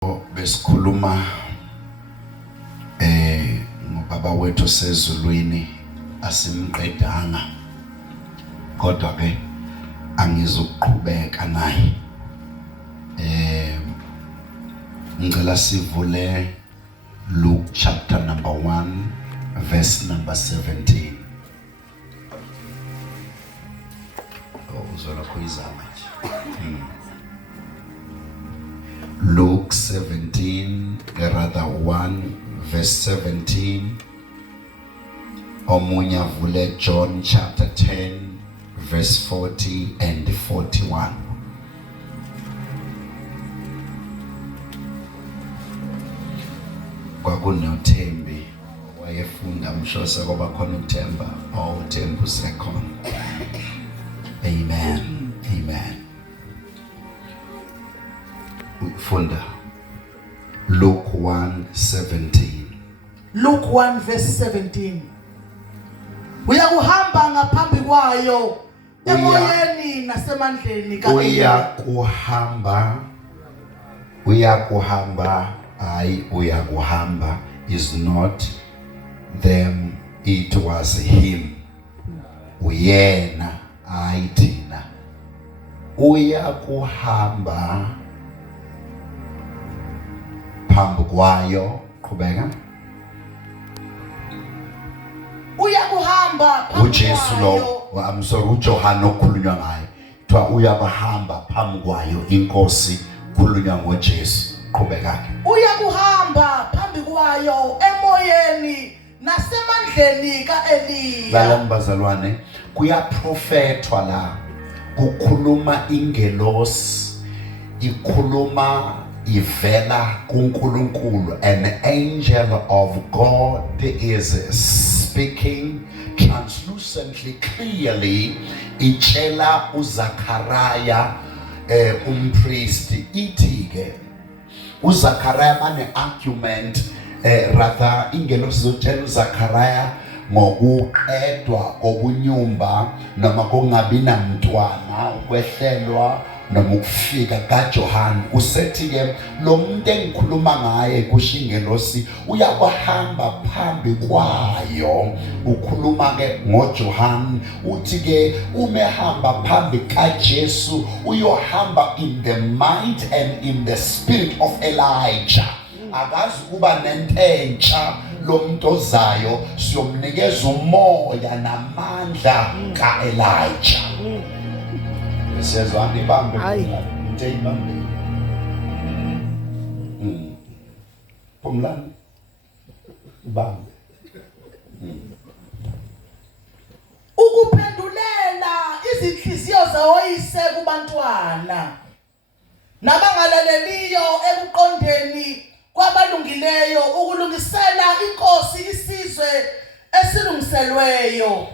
Besikhuluma ngobaba wethu sezulwini asimqedanga kodwa ke angizukuqhubeka naye. Ngicela sivule Luke chapter number 1 verse number 17. Uzola kuyizama nje. Luke 17, rather 1 verse 17. Omunye avule John chapter 10 verse 40 and 41. KwakunoThembi wayefunda mshosa ngoba khona uThemba uThemba usekhona. Amen. Amen. Funda Luke 1:17. Luke 1 verse 17. Uyakuhamba ngaphambi kwayo emoyeni nasemandleni uyakuhamba uyakuhamba is not them, it was him. Uyena thina. Uyakuhamba phambi kwayo, qhubeka. Uyakuhamba phambi uJesu lo, I'm sorry, uJohane okhulunywa ngaye. Kuthiwa uyakuhamba phambi kwayo inkosi khulunywa ngoJesu. Qhubeka ke. Uyakuhamba phambi kwayo emoyeni nasemandleni kaEliya. Lalela bazalwane, kuyaprofethwa la, kukhuluma ingelosi, ikhuluma ivela kuNkulunkulu. An angel of God is speaking translucently, clearly. Itshela uZakaraya umpristi ithi ke uZakaraya bane argument, rather ingelosi zotshela uZakaraya ngokuqedwa kokunyumba noma kungabi namntwana, ukwehlelwa noma ukufika kaJohane. Usethi ke lo muntu engikhuluma ngaye kushingelosi uyakuhamba phambi kwayo. Ukhuluma ke ngoJohane, uthi ke umehamba phambi kaJesu uyohamba in the might and in the spirit of Elijah. Akazi kuba nententsha lo muntu ozayo, siyomnikeza umoya namandla kaElijah. Siyazwana ibambe into ibambe. Pomlani ibambe. Ukuphendulela izinhliziyo zawoyise kubantwana nabangalaleliyo ekuqondeni kwabalungileyo ukulungisela inkosi isizwe esilungiselweyo.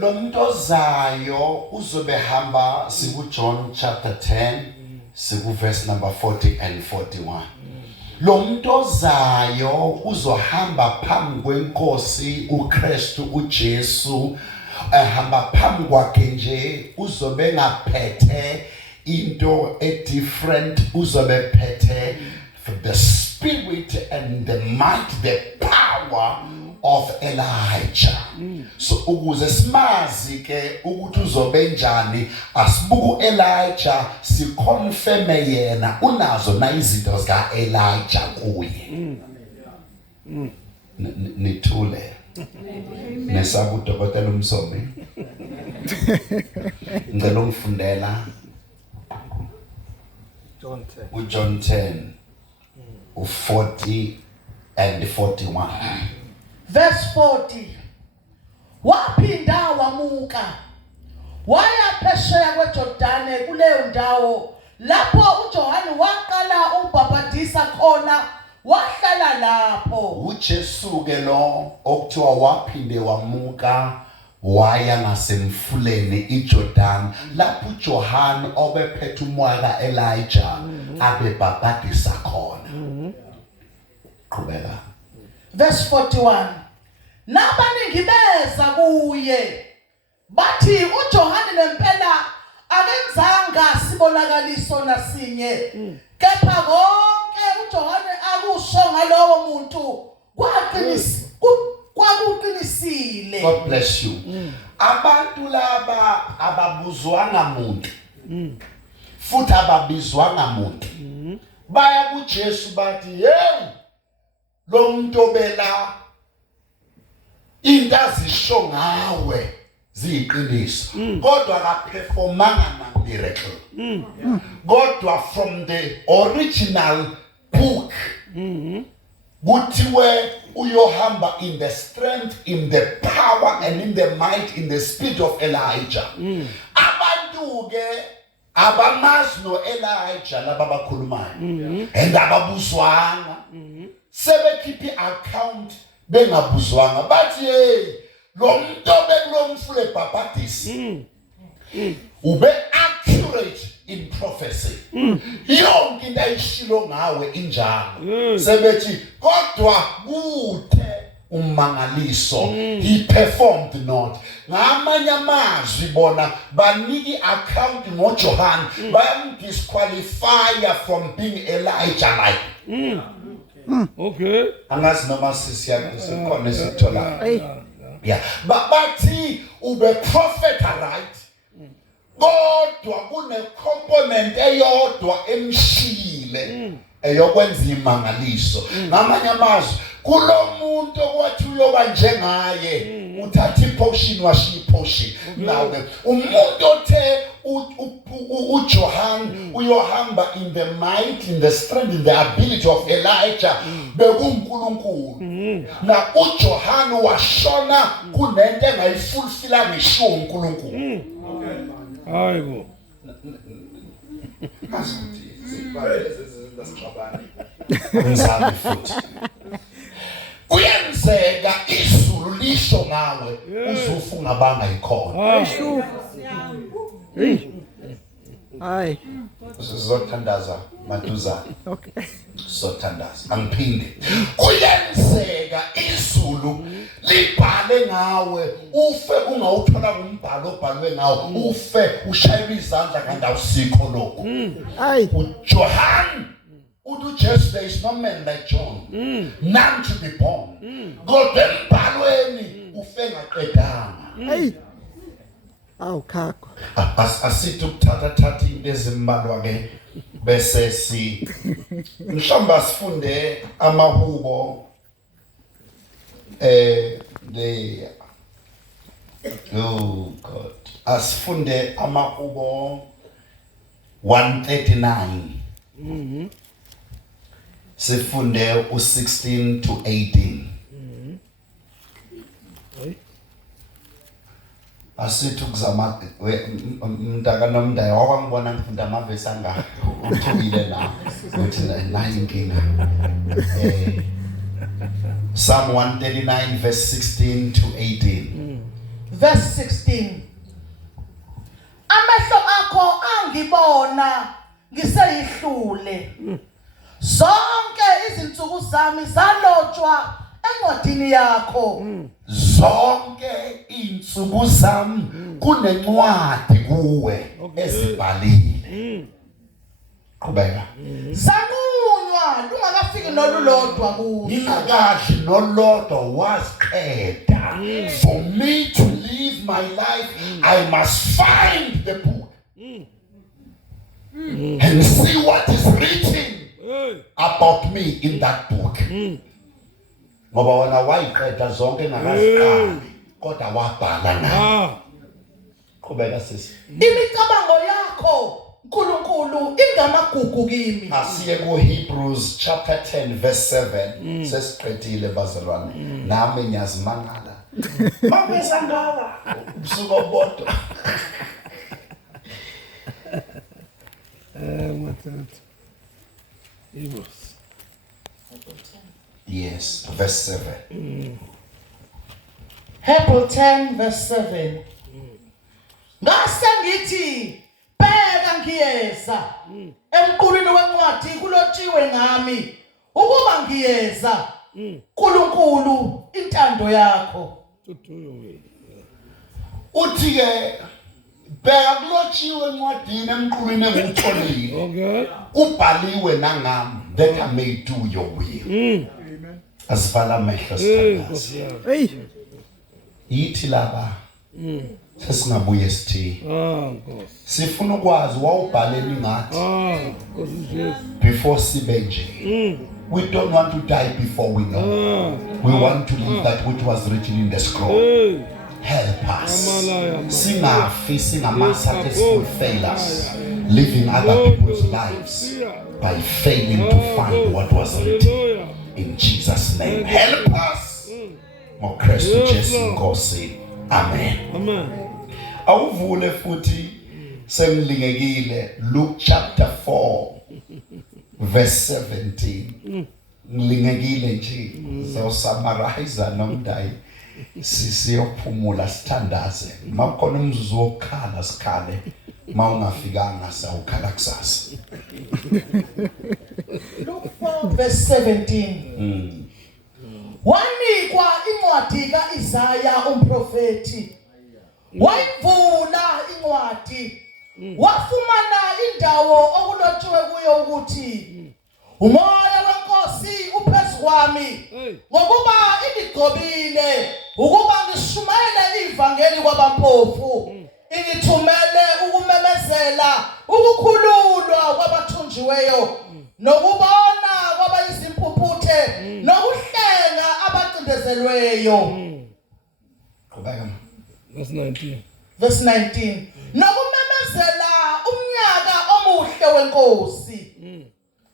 Lo muntu ozayo uzobe hamba siku John chapter 10 siku verse number 40 and 41. Lo muntu ozayo uzohamba phambi kwenkosi uKristu uJesu, ehamba phambi kwakhe nje uzobe ngaphethe into different, uzobe phethe the spirit and the might, the power of Elijah. So ukuze simazi ke ukuthi uzobe njani, asibuku Elijah siconfirm yena unazo na izinto zika Elijah kuye. Nithule nesaba uDokotela uMsomi. Ngicela ungifundela John 10 40 and 41. Verse 40. Waphinda wamuka waya phesheya kweJordani kuleyo ndawo lapho uJohane waqala ukubhabhadisa khona, wahlala lapho. uJesu ke lo okuthiwa waphinde wamuka waya ngasemfuleni iJordan lapho uJohane obephethe umoya kaElijah abebhabhadisa khona. Qhubeka. Verse 41. Nabaningi beza kuye bathi uJohane nempela akenzanga sibonakaliso nasinye, kepha konke uJohane akusho ngalowo muntu kwakuqinisile. God bless you. Abantu laba ababuzwanga muntu. Futhi ababizwanga muntu. Baya kuJesu bathi, "Hey, lo muntu obela into azisho ngawe ziyiqiniso." Kodwa akaperformanga na miracle. Kodwa from the original book. Kuthiwe uyohamba in the strength, in the power and in the might, in the speed of Elijah. Abantu ke abamazi no Elijah laba bakhulumayo. And ababuzwanga. Sebekhiphi account bengabuzwanga. Bathi hey, lo muntu obekulo mfule baptist. Ube accurate in prophecy. Yonke into ayishilo ngawe injalo. Sebethi kodwa kuthe umangaliso. He performed not. Ngamanye amazwi bona baniki account ngoJohane bayamdisqualify from being Elijah like. Okay. Angazi noma sisiyakho sikhona esithola. Yeah. Bathi ube prophet right. Kodwa kune component eyodwa emshile eyokwenza imangaliso. Ngamanye amazwi kulo muntu okwathi uyoba njengaye uthatha iportion washiya iportion. Now umuntu othe uJohane uyohamba in the might, in the strength, in the ability of Elijah bekuNkulunkulu. Na uJohane washona kunento engayifulfilla ngisho uNkulunkulu. Hayibo. Ngizama futhi. Kuyenzeka izulu lisho ngawe uzofunga bangayikhona. Hayi. Sizothandaza maduzana. Okay. Sizothandaza. Angiphinde. Kuyenzeka izulu libhale ngawe ufe ungawuthola umbhalo obhalwe ngawe ufe ushayela izandla kanti awusikho lokho. Hayi. uJohane uJesu, there is no man like John. None to be born. Kodwa embhalweni ufe ngaqedanga. Hayi. Awu khakho. Asithi ukuthatha into ezimbalwa ke bese mhlawumbe sifunde amahubo oh God, asifunde amahubo 139. Sifunde u16 to 18. Asithi ukuzama mntaka nomndaya wakwangibona ngifunda amavesi anga uthile na uthi nayo inkinga. Psalm 139 verse 16 to 18. Verse 16. Amehlo akho angibona ngiseyihlule. Zonke izinsuku zami zalotshwa encwadini yakho. Zonke insuku zami kunencwadi kuwe ezibhalile. Qhubeka. Zakunywa lungakafiki nolulodwa kuwe. Ingakadli nolodwa wasiqeda. For me to live my life, I must find the book and see what is written about me in that book. Ngoba wona wayiqeda zonke ngakaziqali kodwa wabhala na. Qhubeka sisi. Imicabango yakho uNkulunkulu ingamagugu kimi. Asiye ku Hebrews chapter 10 verse 7. Sesiqedile bazalwane. Nami ngiyazimangala. Mabesa ngala. Ubusuku bodwa. Mathathu. Yes, verse 7. Hebrews 10 verse 7. Ngase ngithi bheka ngiyeza emqulwini wencwadi kulotshiwe ngami ukuba ngiyeza uNkulunkulu intando yakho. Uthi ke bheka kulotshiwe encwadini emqulwini engitholile. Okay. Ubhaliwe nangami that I may do your will. Asivala amehlo sithandaze. Hey. Yithi laba sesingabuye sithi Nkosi. sifuna ukwazi wawubhaleni ngathi Nkosi Jesu. before sibe nje. We don't want to die before we know. We want to live that which was written in the scroll. Hey. Help us. Amalaya. Singafi singama-successful failures, living other people's lives by failing to find what was written. Hallelujah. In Jesus' name, help us. Mokristu Jesu Nkosi. Amen. Amen. Awuvule futhi sengilingekile Luke chapter 4 verse 17. Ngilingekile nje. So summarize nomdai. Siyophumula sithandaze. Makhona umzuzu wokukhala sikhale. Mawungafikanga sawukhala kusasa. Luke 4 verse 17. Wanikwa incwadi kaIsaya umprofeti. Wayivula incwadi. Wafumana indawo okulotshiwe kuyo ukuthi umoya wenkosi uphezu kwami ngokuba ingigcobile ukuba ngishumayele ivangeli kwabampofu. Ingithumele ukumemezela ukukhululwa kwabathunjiweyo nokubona kwabayizimpuphuthe nokuhlenga abacindezelweyo. Qhubeka. Verse 19. Verse 19. Nokumemezela umnyaka omuhle wenkosi.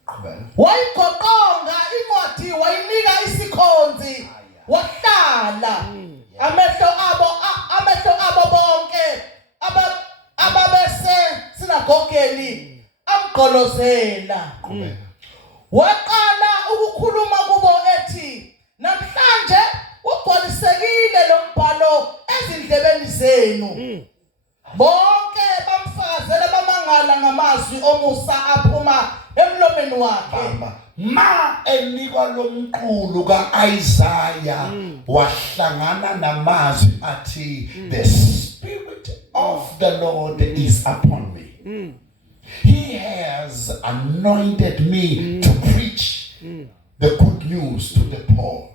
Qhubeka. Wayigoqonga incwadi wayinika isikhonzi wahlala amehlo abo bonke ababese sinagogeni amgqolozela. Qhubeka. Waqala ukukhuluma kubo ethi namhlanje ugcwalisekile lo mbhalo ezindlebeni zenu. Bonke bamfakazela bamangala ngamazwi omusa aphuma emlomeni wakhe. Ma enikwa lomqulu kaIsaya wahlangana namazwi athi the spirit of the Lord is upon me. He has anointed me to preach the good news to the poor.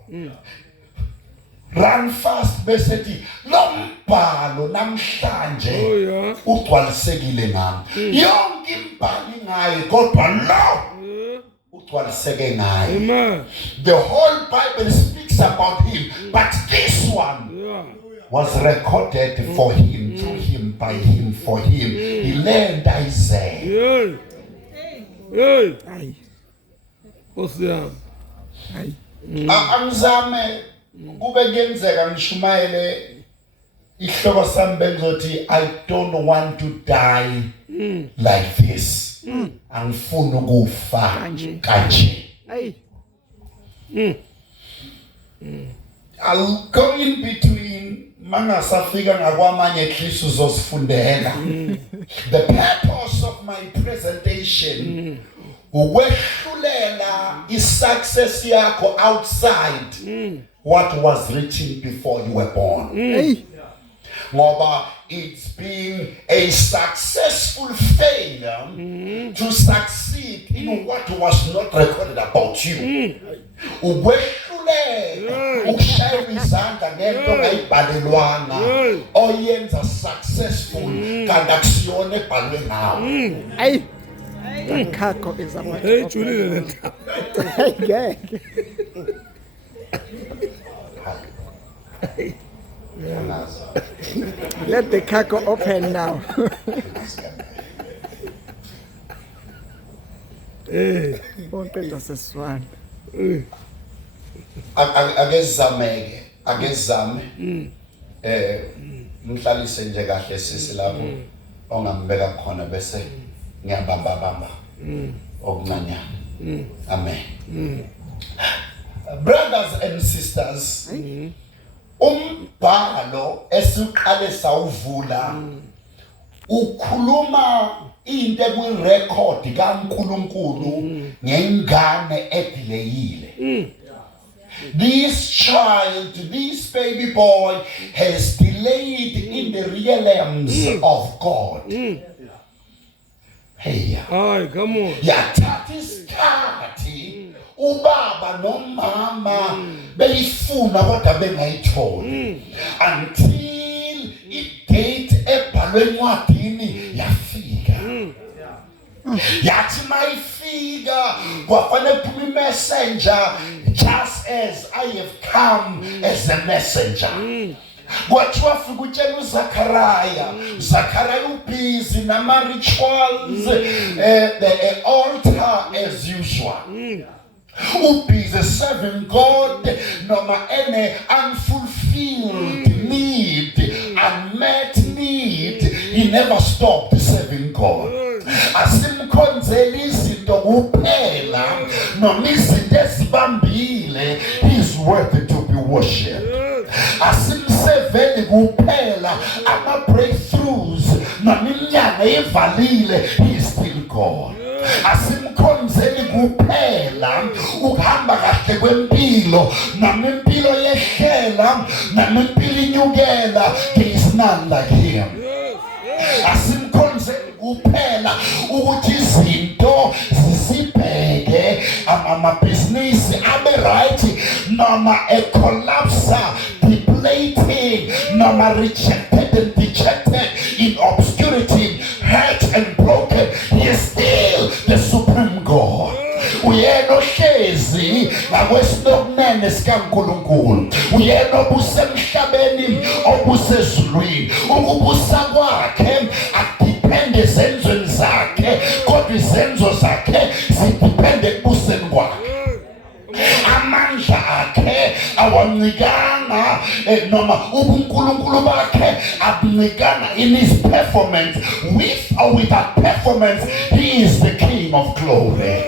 Run fast besethi lombhalo namhlanje ugcwalisekile ngami. Yonke imbali ngayo kodwa lo ugcwaliseke ngayo. Amen. The whole Bible speaks about him, but this one was recorded for him, through him, by him, for him. He learned Isaiah. Hey. Hey. Ay. Nkosi yami. Ay. Angizame kube kuyenzeka ngishumayele ihloko sami bengizothi I don't want to die like this. Angifuni ukufa kanje. Ay. I'll go in between mangasafika ngakwamanye ehlisa uzosifundela. The purpose of my presentation ukwehlulela isuccess yakho outside what was written before you were born. Hey. Ngoba it's been a successful failure to succeed in what was not recorded about you. Ukwehlulela ukushaya izandla ngento ngayibhalelwana oyenza successful kanti akusiyona ebhalwe ngawe. Ay. The cackle is a much. Hey, Julile lenta. Hey, let the cackle open now. Hey. Bonke seswana. Ake zame ngihlalise nje kahle sisi lapho ongambeka khona bese ngiyabamba okuncanyana. Amen. Brothers and sisters, umbhalo esiqale sawuvula ukhuluma into kwirecord kaNkulunkulu ngengane edileyile. This child, this baby boy has delayed in the realms of God. Hey, Aye, come on. yathatha isikhathi ubaba nomama beyifuna kodwa bengayitholi until idate ebhalwe encwadini yafika. Yathi mayifika kwafanele kuphuma imessenger, just as I have come as a messenger. Kwathiwa fika utshela uZakhariya ubhizi nama-rituals, the altar as usual. Ubhizi serving God noma ene unfulfilled need, unmet need, he never stopped serving God. Asimkhonzeli izinto kuphela noma izinto ezibambile, he is worthy to be worshipped. Asimseveli kuphela ama-breakthroughs noma iminyango evalile, he is still God. Asimkhonzeli kuphela ukuhamba kahle kwempilo noma impilo yehlela noma impilo inyukela, there is none like him. Asimkhonzeli kuphela ukuthi izinto zisibheke, amabhizinisi abe right noma collapse, depleting noma rejected and dejected in obscurity, hurt and broken, he is still the supreme God. Uyena ohlezi ngakwesinokunene sikaNkulunkulu, uyena obusemhlabeni obusezulwini. Ukubusa kwakhe akudipende ezenzweni zakhe, kodwa izenzo zakhe zidipende ekubuseni kwakhe. Amandla akhe awancikanga noma ubunkulunkulu bakhe abuncikanga in his performance. With or without performance, he is the King of glory.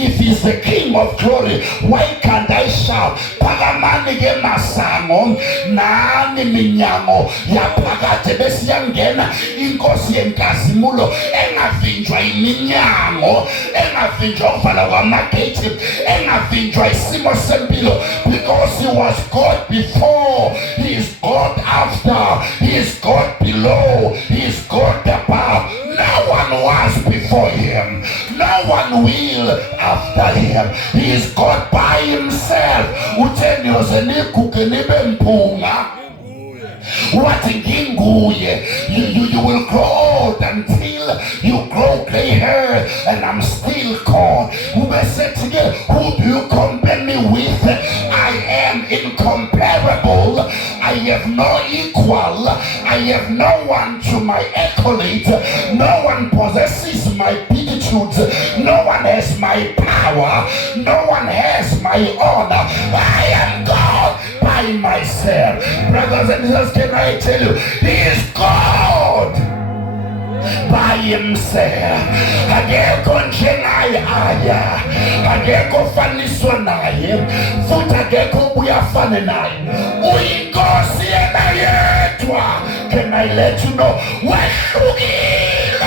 If he's the King of glory, why can't I shout? Pagamani ke masango nani minyamo yaphakade besiyangena inkosi yenkazimulo engavinjwa iminyango, engavinjwa ukuvala kwamagethi, engavinjwa isimo sempilo, because he was God before, he is God after, he is God below, he is God above. No one was before him, no one will after him. He is God by himself. Utheni ozenikuke nibe mpunga wathi nginguye. You will grow old until you grow gray hair, and I'm still God. Who do you compare me with? I am incomparable. I have no equal. I have no one to my accolade. No one possesses my beatitudes. No one has my power. No one has my honor. I am God by myself. Brothers and sisters, can I tell you, he is God by himself. Akekho njengaye aya, akekho faniswa naye, futhi akekho ubuyafane naye. Uyinkosi yena yedwa. Can I let you know? Wahlukile.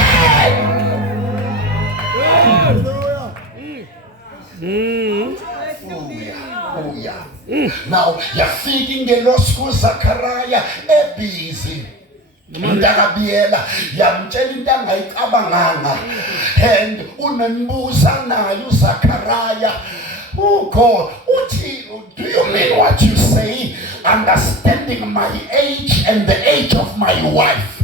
Oh yeah. Now yafika ingelosi kuZakhariya ebhizi. Ndakabiyela yamtshela into angayicabanganga, and unembuza nayo uZakhariya. Oh God, do you mean what you say? Understanding my age and the age of my wife.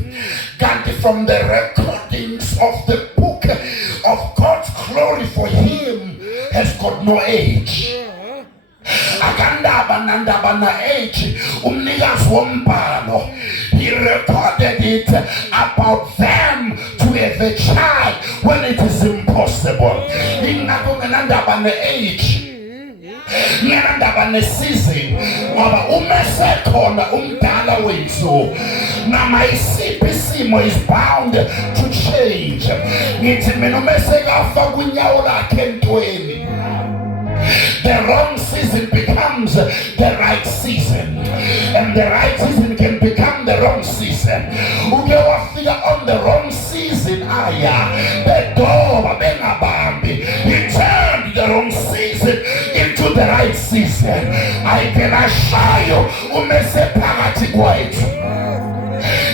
Kanti from the recordings of the book of God's glory for him has got no age. Akandaba nandaba na age. Umnikazi wombhalo, he recorded it about them to have a child when it is impossible. Ingakungenandaba na age, ngendaba ne-season, ngoba umesekhona umdala wethu noma isiphi isimo is bound to change. Ngithi mina umesekafa kunyawo lakhe entweni, the wrong season becomes the right season, and the right season can become the wrong season. Uke wafika on the wrong season, aya bedoba bengabambi, he turned the wrong season into the right season. I can assure you, umesephakathi kwethu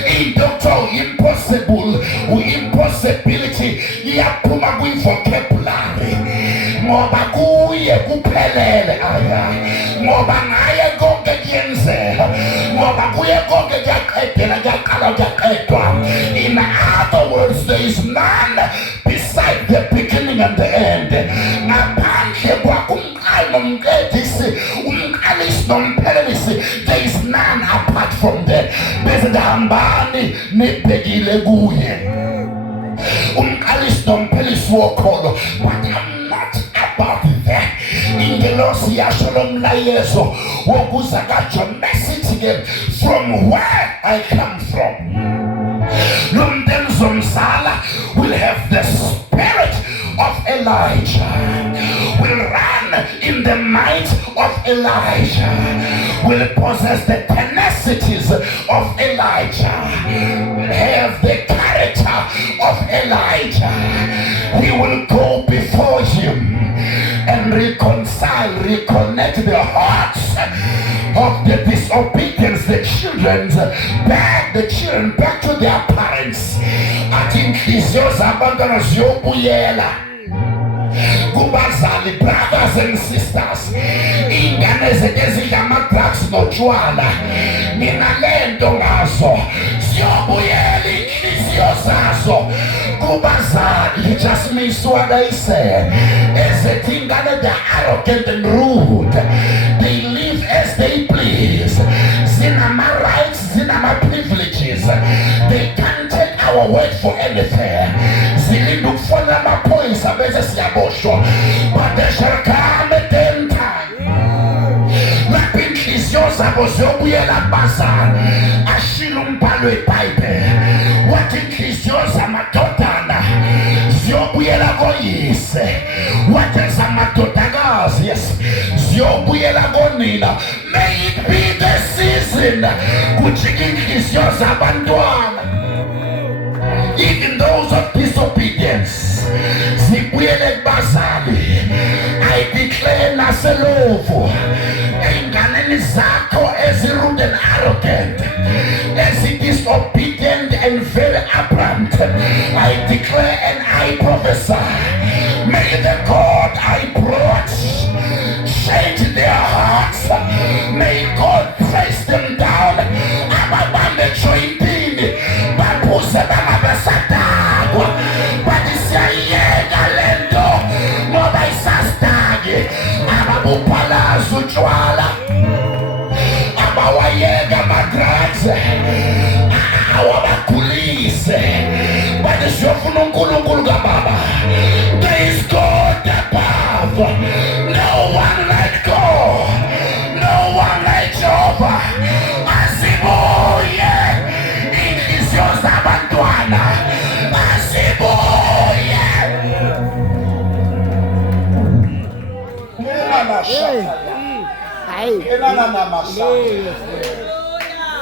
into impossible, impossibility iyaphuma kwi-vocabulary. ngoba kuye kuphelele aya, ngoba ngaye konke kuyenzeka, ngoba kuye konke kuyaqedela, kuyaqala kuyaqedwa. In other words, there is none beside the beginning and the end. Ngaphandle kwakumqali nomqedisi, umqalisi nomphelelisi, there is none apart from that. Bese ndihambani nibhekile kuye umqalisi nomphelelisi wokholo. But I'm not about that. Ingelosi yasho lo mlayezo wokuza kaJona message ke from where I come from. Lumdenzomsala will have the spirit of Elijah, will run in the might of Elijah, will possess the tenacities of Elijah, will have the character of Elijah. He will go before him and reconnect the hearts of the disobedience, the children back to their parents. I think inhliziyo zabantwana ziyobuyela kubazali, brothers and sisters. Ingane zethu ezidla ama-drugs notshwala, mina lento ngazo ziyobuyela inhliziyo zazo kubazali. He just means what I said. Ezethu ingane, they're arrogant and rude. They live as they please. Zinama rights, zinama privileges. They can't take our word for anything. Zilinda ukufona amaphoyisa bese siyaboshwa. But there shall come a day time lapho inhliziyo zabo ziyobuyela kubazali. Ashilo umbhalo weBhayibheli wathi inhliziyo zamadodana ziyobuyela koyise, wathi zamadodakazi, yes, ziyobuyela konina. May it be the season kujika inhliziyo zabantwana, even those of disobedience, zibuyele kubazali. I declare naselovu ey'nganeni zakho ezi-rude and arrogant, ezi-disobedient and very abrupt, I declare and I prophesy, may the God I brought change their hearts. May God press them down. Ababambe jointini baphuse bangabesadakwa, bathi siyayeka lento ngoba isastake. Ababuphalaza utshwala, abawayeka ama-drugs, awabagulise, bathi siyofuna uNkulunkulu kaBaba. There is God above, no one like God, no one like Jehovah. Asibuye inhliziyo zabantwana, asibuye.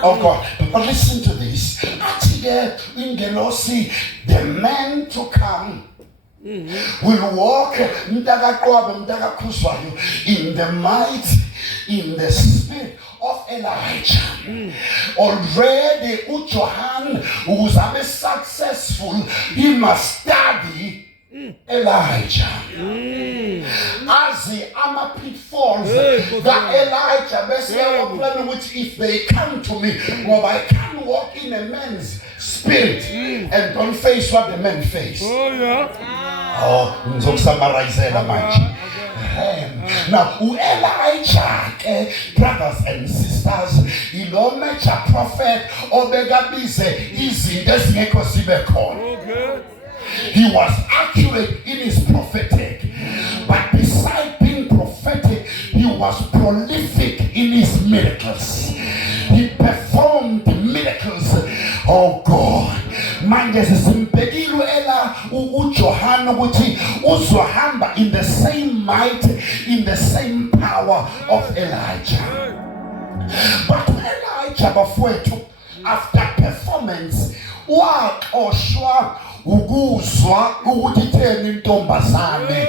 Oh God, but listen to this. Actually, in Gelosi, the men to come will walk in the might, in the spirit of Elijah. Already uJohn, who's a successful, he must study Elijah. As the armor pitfalls, that Elijah, best plan which if they come to me, well, I can walk in a man's spirit and don't face what the men face. Oh, yeah. Oh, so summarize that much. Now, Elijah, brothers and sisters, ilo major prophet obegabize izinto ezingekho zibe khona. He was accurate in his prophetic, but beside being prophetic, he was prolific in his miracles. He performed miracles. Oh God, manje sizimbekile ela uJohn ukuthi uzohamba in the same might, in the same power of Elijah. But Elijah bafowethu, after performance, waxoshwa ukuzwa ukuthi thena intombazane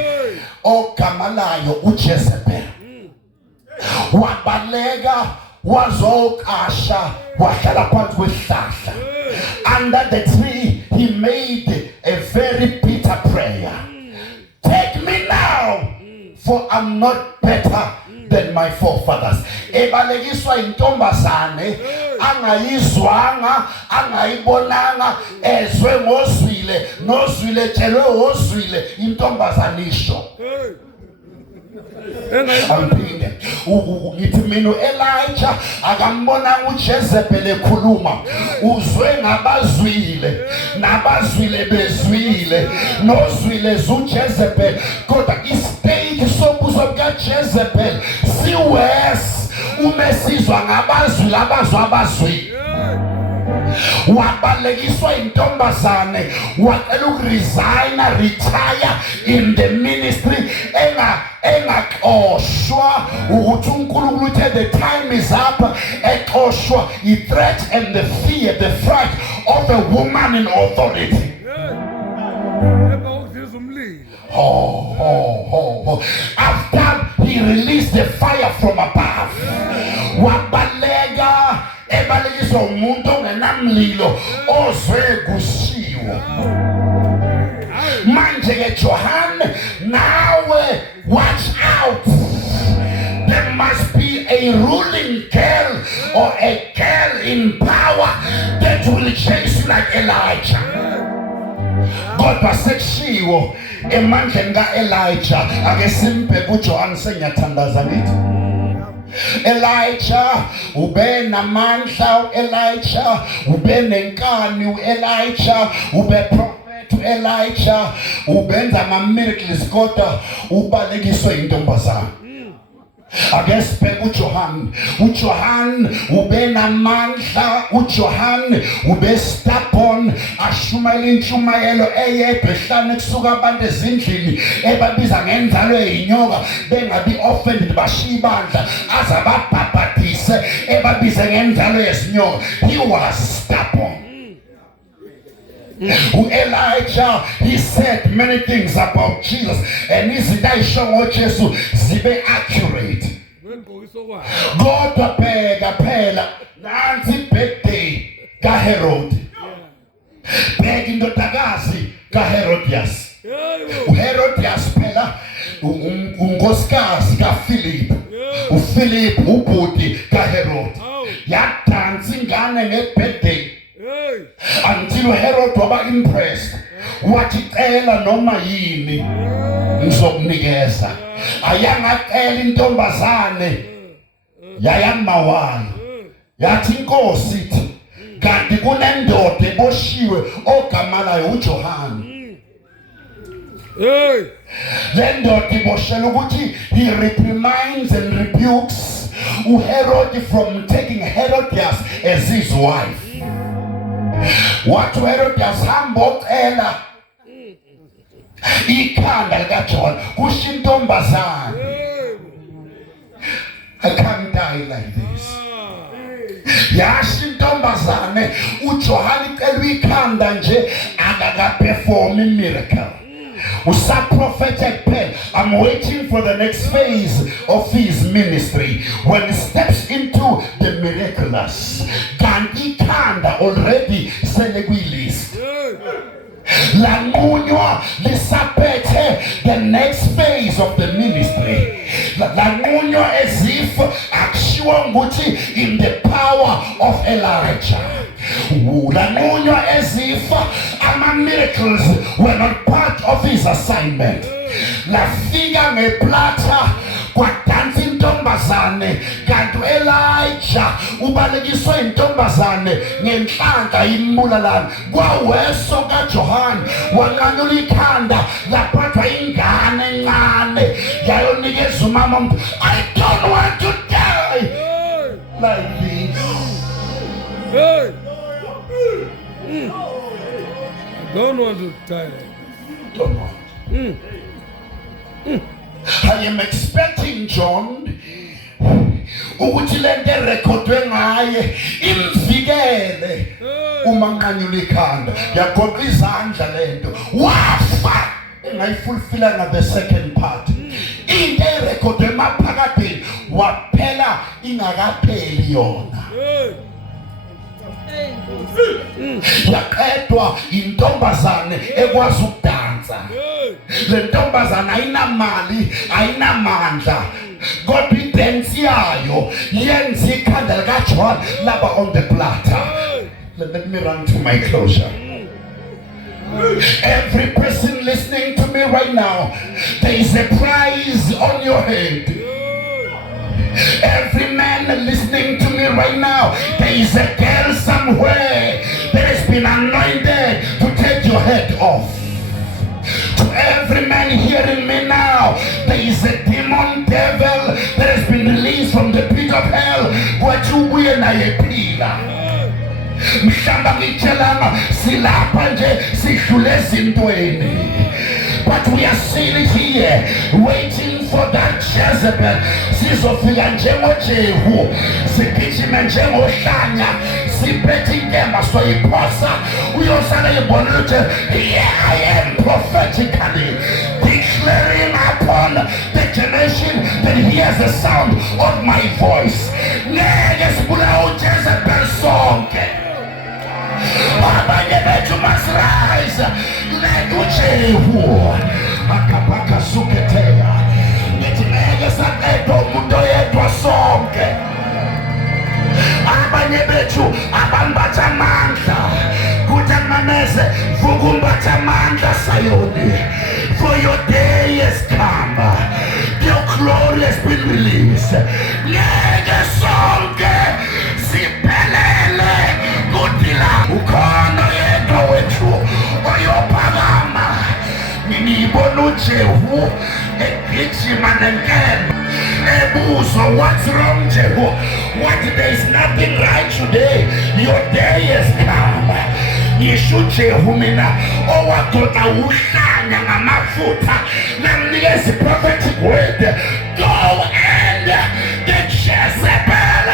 ogama layo uJezebel, wabaleka wazokasha wahlala phansi kwesihlahla. Under the tree he made a very bitter prayer. Take me now for I'm not better than my forefathers. Ebalekiswa intombazane angayizwanga angayibonanga ezwe ngozwile nozwile tshelwe ngozwile intombazanisho. Ampinde ngithi mina Elijah akambonanga uJezebel ekhuluma uzwe ngabazwile nabazwile bezwile nozwile uJezebel kodwa istage sobuso bukaJezebel siwes umesizwa ngabazwile abazwa abazwile. Wabalekiswa intombazane wacela ukuresigna retire in the ministry engaxoshwa ukuthi uNkulunkulu uthe the time is up exoshwa I threat and the fear the fright of a woman in authority. After he released the fire from above wabalega ebalekiswa umuntu ongenamlilo ozwe kushiwo. Manje ke Johan nawe watch out, there must be a ruling girl or a girl in power that will chase you like Elijah. Kodwa sekushiwo emandleni ka-Elijah ake simbheke uJohn senyathandaza ngithi Elijah ube namandla Elijah ube nenkani Elijah ube prophet Elijah ubenza ama miracles kodwa ubalekiswe intombazana. Ake sibheke uJohn ube namandla uJohn ube stubborn ashumayela intshumayelo eyedwa ehlane kusuka abantu ezindlini ebabiza ngenzalo eyinyoka bengabi offended bashiya ibandla azababhabhadise ebabiza ngenzalo yezinyoka. He was stubborn. Elijah, he said many things about Jesus and izinto ayisho ngoJesu zibe accurate. Kodwa bheka phela nansi birthday kaHerod. Bheka indodakazi kaHerodias. uHerodias phela unkosikazi kaPhilip. uPhilip ubhuti kaHerod. Yadansa ingane ngebirthday until Herod waba impressed wathi cela noma yini ngizokunikeza. Ayangacela intombazane yayamawala yathi inkosi ithi kanti kunendoda eboshiwe ogama layo uJohn. Le ndoda iboshela ukuthi he reprimands and rebukes uHerod from taking Herodias as his wife. What Herodias hambocela ikhanda likaJohn kusho intombazane. I can't die like this. Yasho intombazane uJohn icela ikhanda nje akakaperform a miracle. Prophetic pen. I'm waiting for the next phase of his ministry when he steps into the miraculous. Kanti khanda already selekuyilist. Lanqunywa lisaphethe the next phase of the ministry. Lanqunywa as if akushiwo ukuthi in the power of Elijah. Lanqunywa as if miracles were not part of his assignment. Lafika ngeplata kwadansa intombazane kanti Elijah ubalekiswe intombazane ngenhlanhla imbulalana kwaweso kaJohn waqanyula ikhanda laphathwa ingane encane yayonikeza umama. I don't want to die like this. Don't want to die. Don't want. I am expecting John ukuthi lento erekhodwe ngaye imvikele uma nqanyula ikhanda yagoqa izandla lento wafa engayifulfillanga the second part. Into erekhodwe emaphakadeni waphela ingakapheli yona. Yaqedwa intombazane ekwazi ukudansa Le ntombazana ayinamali, ayinamandla. Kodwa idance yayo yenza ikhanda likaJohn laba on the platter. Let me run to my closure. Every person listening to me right now, there is a prize on your head. Every man listening to me right now, there is a girl somewhere that has been anointed to take your head off. To every man hearing me now, there is a demon devil that has been released from the pit of hell. What you will na yepila. Mshamba ngitshelana silapha nje sidlule ezintweni. But we are sitting here waiting for that Jezebel. Sizofika njengoJehu, sigijime njengohlanya, siphethe inkemba soyiphosa. Uyosala ibona ukuthi yeah, I am prophetically declaring upon the generation that hears the sound of my voice. Ngeke sibulawe uJezebel sonke. Abanye bethu must rise like uJehu. Akapaka suketeya. Ngithi ngeke saqedwa umuntu oyedwa sonke. Abanye bethu abambatha amandla. Kuthi amaneze vuka umbatha amandla Sayoni. For your day has come. Your glory has been released. Ngeke sonke siphelele kudila ukhona yedwa wethu oyophakama. Ngibona uJehu egijima nenkemba ebuzo, what's wrong Jehu? What, there is nothing right today? Your day has come. Yisho Jehu mina owadoda uhlanya ngamafutha namnikeza prophetic word. Go and get Jezebel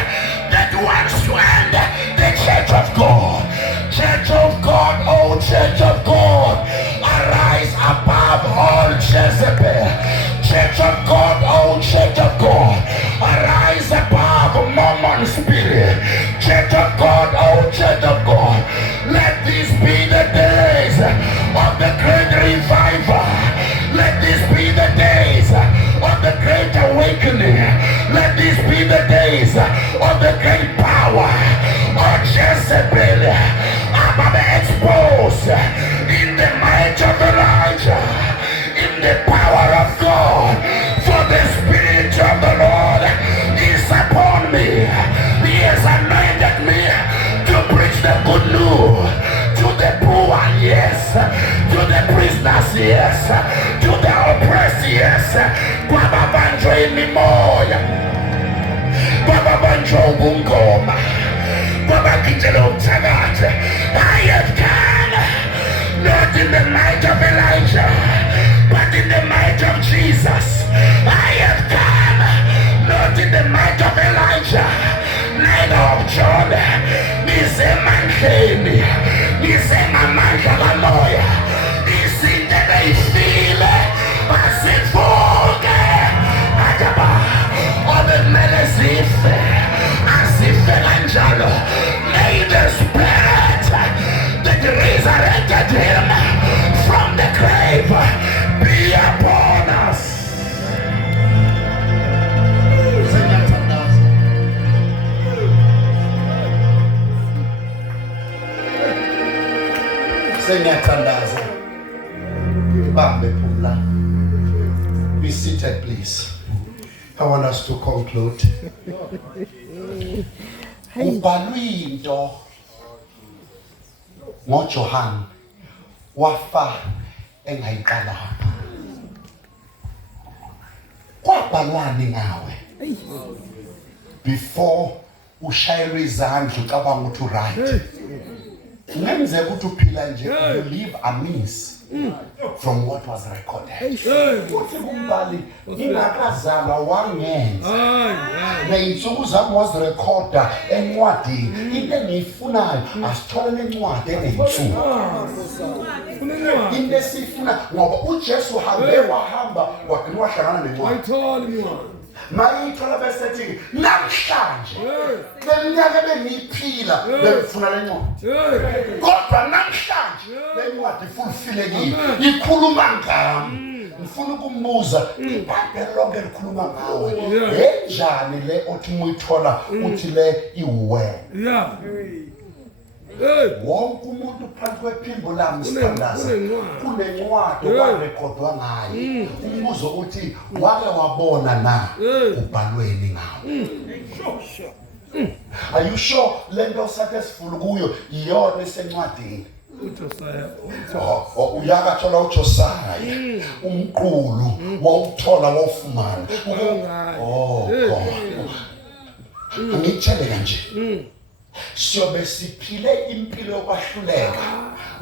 that wants to end the church of God. Church of God, oh church of God, arise above all Jezebel. Church of God, oh church of God, arise above Mormon spirit. Church of God, oh church of God, let these be the days of the great revival. Let these be the days of the great awakening. Let these be the days of the great power of Jezebel. I'm exposed in the might of Elijah, in the power of God. For the Spirit of the Lord is upon me. He has anointed me to preach the good news to the poor, yes, to the prisoners, yes, to the oppressed, yes. Kwababanjwa imimoya, kwababanjwa ubungoma, kwabakitshela ubuthakathi. I have come, not in the might of Elijah, but in the might of Jesus. I have come, not in the might of Elijah, neither of John. Nisemandleni, nisemamandla kamoya. Izinto ebeyifile asivuke. Ajaba, obekumele zife, asife kanjalo. May the Spirit that resurrected him from the grave be upon us. Sengiyathandaza. Ibambe phumla. Be seated please. I want us to conclude. Kubhalwe into ngoJohn wafa engayiqalanga. Kwabhalwani ngawe? Before ushayelwe izandla ucabanga ukuthi right. Ngenzeka ukuthi uphila nje, you live amiss from what was recorded. Uthi kumbali ingakazalwa wangenza. Neyinsuku zami was recorder encwadini. Into engiyifunayo asithole lencwadi eneyinsuku. Into esifuna ngoba uJesu hambe wahamba wagcina wahlangana nencwadi. Ayitholi mwana. Mayithola besethi namhlanje leminyaka bengiyiphila bengifuna lencwadi. Kodwa namhlanje lencwadi fulfillekile ikhuluma ngami. ngifuna ukumbuza iBhayibheli lonke likhuluma ngawe enjani le othi uyithola uthi le iwena Yeah. wonke umuntu phansi kwephimbo lami sithandaza kunencwadi okwarekhodwa ngayo umbuzo uthi wake wabona na ubhalweni ngawo are you sure lento osathe sifuna kuyo iyona esencwadini uyakathola uJosaya umqulu wawuthola wofumana angitshele kanje siyobe siphile impilo yokwahluleka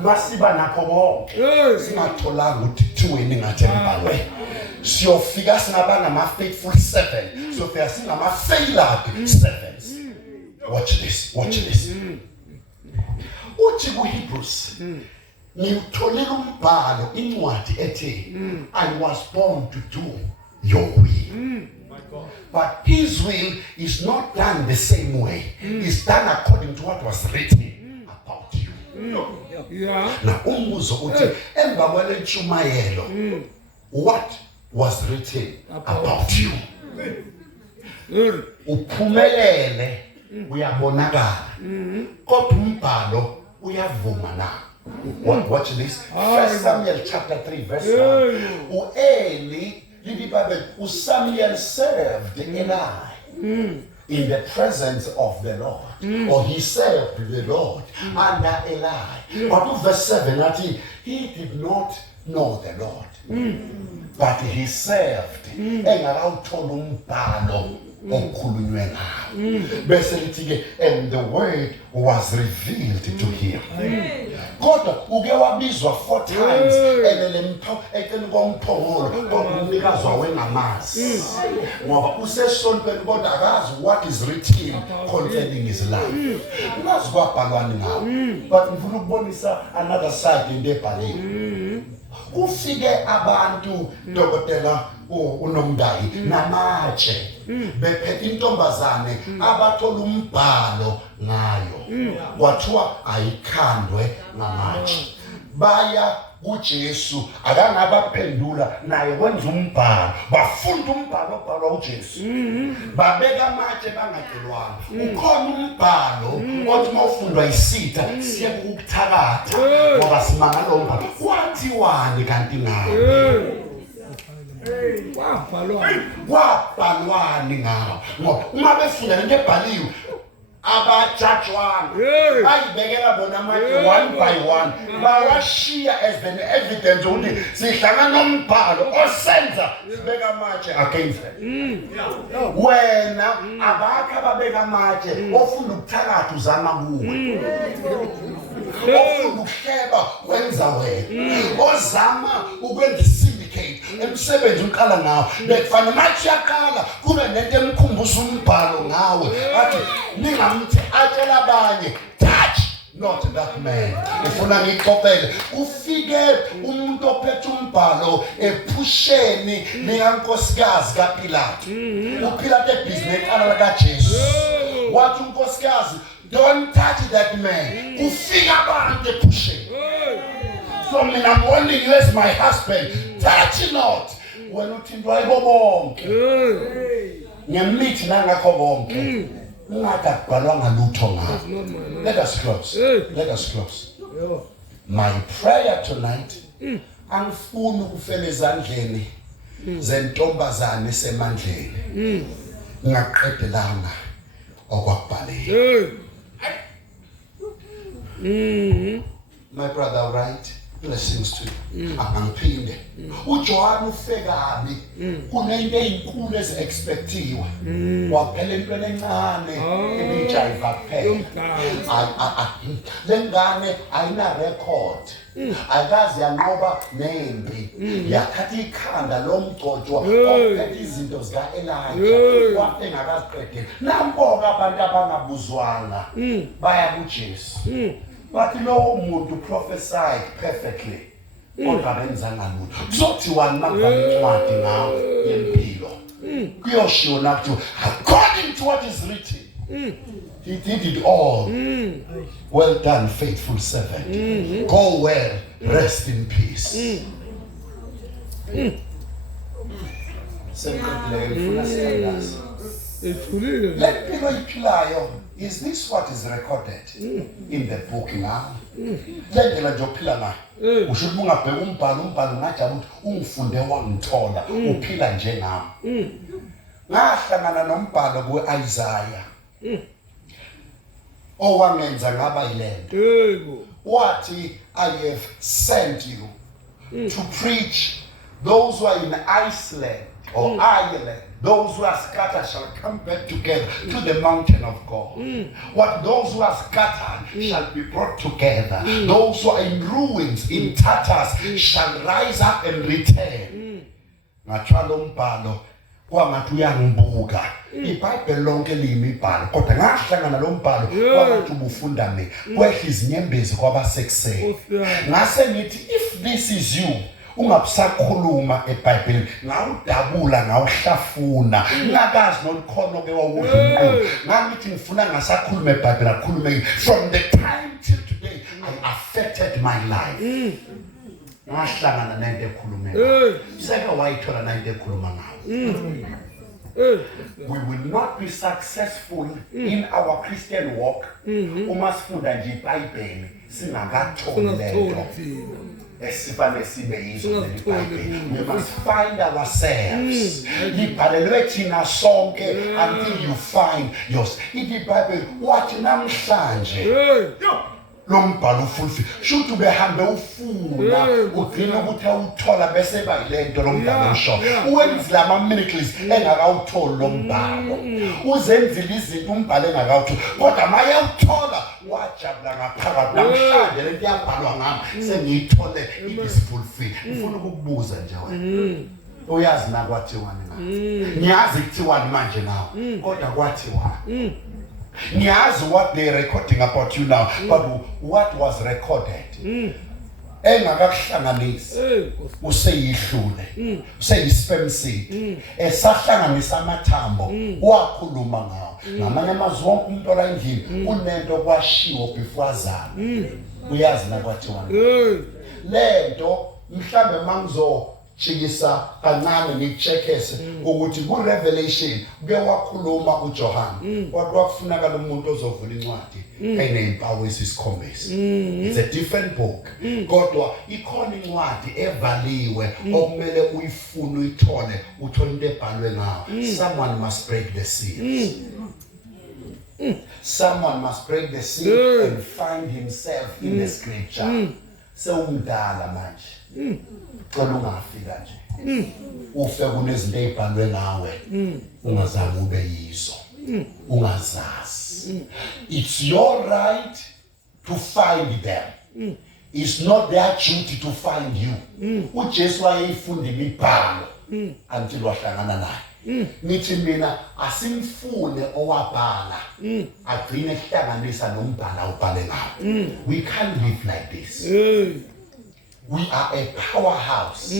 masiba nakho konke singatholanga ukuthi kuthiweni ngathi embhalweni siyofika singabanga ama-faithful 7 siyofika singama-failed 7s watch this uthi kuHebrews ngiyutholela umbhalo incwadi ethi I was born to do your will. But his will is not done the same way. It's done according to what was written about you. Yeah. Na umbuzo uthi emva kwale ntshumayelo what was written about you? Uphumelele uyabonakala. Kodwa umbhalo uyavuma na. Watch this. 1 Samuel chapter 3 verse 1. U-Eli Samuel served Eli in the presence of the Lord, or he served the Lord under Eli. But verse 7, he did not know the Lord, but he served. And the word was revealed to him. Kodwa uke wabizwa 4 times elelempho ekeni komphongolo komnikazwa wengamazi ngoba usesontweni kodwa akazi what is written concerning his life ngazi kwabhalwani ngawo but ngifuna ukubonisa another side into ebhaliwe kufike abantu dokotela uNomdayi namatshe bephethe intombazane abathola umbhalo ngayo kwathiwa ayikhandwe ngamatshe baya kuJesu akangabaphendula naye kwenza umbhalo bafunda umbhalo obhalwa uJesu babeka amatshe bangacelwanga ukhona umbhalo othi mawufundwa isitha siye ukuthakatha ngoba simanga lo mbhalo kwathiwani kanti ngawe wabhalwani ngawo ngoba uma befunda lento ebhaliwe abajajwana bayibekela bona amatshe one by one bawashiya as an evidence ukuthi sihlangana nombhalo osenza sibeka amatshe against wena abakho ababeka amatshe ofunda ukuthakatha uzama kuwe ofunda ukuhleba wenza wena ozama ukwenza syndicate emsebenzi uqala ngawo bekufanele mathi yaqala kube nento emkhumbuza umbhalo ngawe athi ningamthi atshela abanye touch not that man ufuna ngixoxele ufike umuntu ophethe umbhalo ephusheni likankosikazi kaPilato uPilato ebusiness ala kaJesu wathi unkosikazi don't touch that man ufika abantu ephusheni so mina I'm warning you as my husband touch not wena uthintwa yibo bonke ngemithi nangakho bonke ungadabhalwanga lutho ngawo let us close my prayer tonight angifuni ukufela ezandleni zentombazane semandleni ngaqedelanga okwakubhalile my brother right blessings to you angiphinde uJohn ufekabi kunento ezinkulu eziexpectiwe waphela impela encane ebijayiva kuphela lengane ayina record akazi yanqoba nempi yakhathi ikhanda lomgcojwa ophethe izinto zika Elijah wathi engakaziqedeli nampoka abantu abangabuzwanga baya kuJesu bathi lowo muntu prophesied perfectly kodwa benzanga lutho kuzothiwa makubancwadi ngawo yempilo kuyoshiwo nakuthi according to what is written he did it all well done faithful servant go well rest in peace Sengiqedile ngifuna siyazi. Ethulile. Le mpilo oyiphilayo, is this what is recorded in the book now? Le ndlela nje ophila ngayo. Usho ukuthi ungabheka umbhalo ngajaba ukuthi ungifunde wangithola uphila njengami. Ngahlangana nombhalo kuIsaiah. Owangenza ngaba yilento. Yebo. Wathi I have sent you to preach those who are in Iceland or Ireland, those who are scattered shall come back together to the mountain of God. What those who are scattered shall be brought together. Those who are in ruins, in tatters, shall rise up and return. Ngathwala umbhalo kwangathi uyangibuka. iBhayibheli lonke liyimibhalo kodwa ngahlangana lo mbhalo kwathi ubufunda mina kwehla izinyembezi kwabasekuseni. Ngase ngithi if this is you ungabusakhuluma eBhayibhelini ngawudabula ngawuhlafuna ngakazi nolikhono ke wawudla ngathi ngifuna ngasakhuluma eBhayibhelini akhulume from the time till today I affected my life. Ngahlangana nento ekhulumela seke wayithola nento ekhuluma ngayo. We will not be successful in our Christian walk uma sifunda nje iBhayibheli singakatholi lento esifane sibe yizo leBhayibheli. We must find ourselves. Libhalelwe thina sonke until you find yours. iBhayibheli wathi namhlanje lo mbhalo ufulfil should ubehambe ufuna ugcina ukuthi awuthola bese bayilento lo mbhalo usho wenza ama miracles engakawutholi lo mbhalo uzenzile izinto umbhalo engakawutholi kodwa maye uthola wajabula ngaphakathi namhlanje lento yabhalwa ngami sengiyithole it is fulfilled. Ngifuna ukukubuza nje wena uyazi na kwathiwani ngathi ngiyazi kuthiwani manje nawe kodwa kwathiwani Nyazi what they recording about you now, but what was recorded. Engakakuhlanganisi useyihlule useyisperm seed esahlanganisa amathambo wakhuluma ngawo ngamanye amazwi wonke umuntu ola endlini kunento kwashiwo before azalwe. Uyazi na kwathiwani lento mhlambe mangizo chikisa kancane ngicheckese ukuthi ku Revelation ke wakhuluma uJohn kodwa kufuneka lo muntu ozovula incwadi enempawu esisikhombisa. It's a different book kodwa ikhona incwadi evaliwe okumele uyifune uyithole uthole into ebhalwe ngawo. Someone must break the seals. Someone must break the seal and find himself in the scripture. Sewumdala manje cela ungafika nje ufe kunezinto ezibhalwe nawe ungazange ube yizo ungazazi. It's your right to find them. It's not their duty to find you. uJesu wayefunda imibhalo until wahlangana naye. Nithi mina asimfune owabhala agcine ehlanganisa nombhala ubhale ngawo. We can't live like this. We are a powerhouse.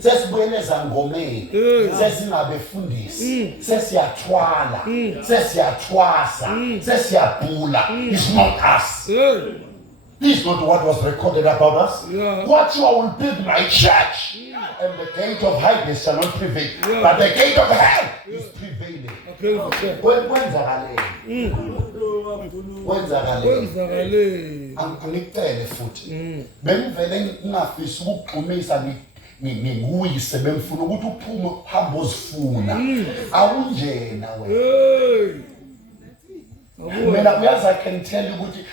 Sesibuyeleza ngomeni sesingabefundisi sesiyathwala sesiyathwasa sesiyabhula. It's not us. This is not what was recorded about us. What you will build my church and the gate of Hades shall not prevail, but the gate of hell is prevailing. Wenzakale angicele futhi bengivele ngingafisi ukugxumisa ngiyise bemfuna ukuthi uphume uhambe uzifuna awunjena wena. Mina uyazi I can tell you ukuthi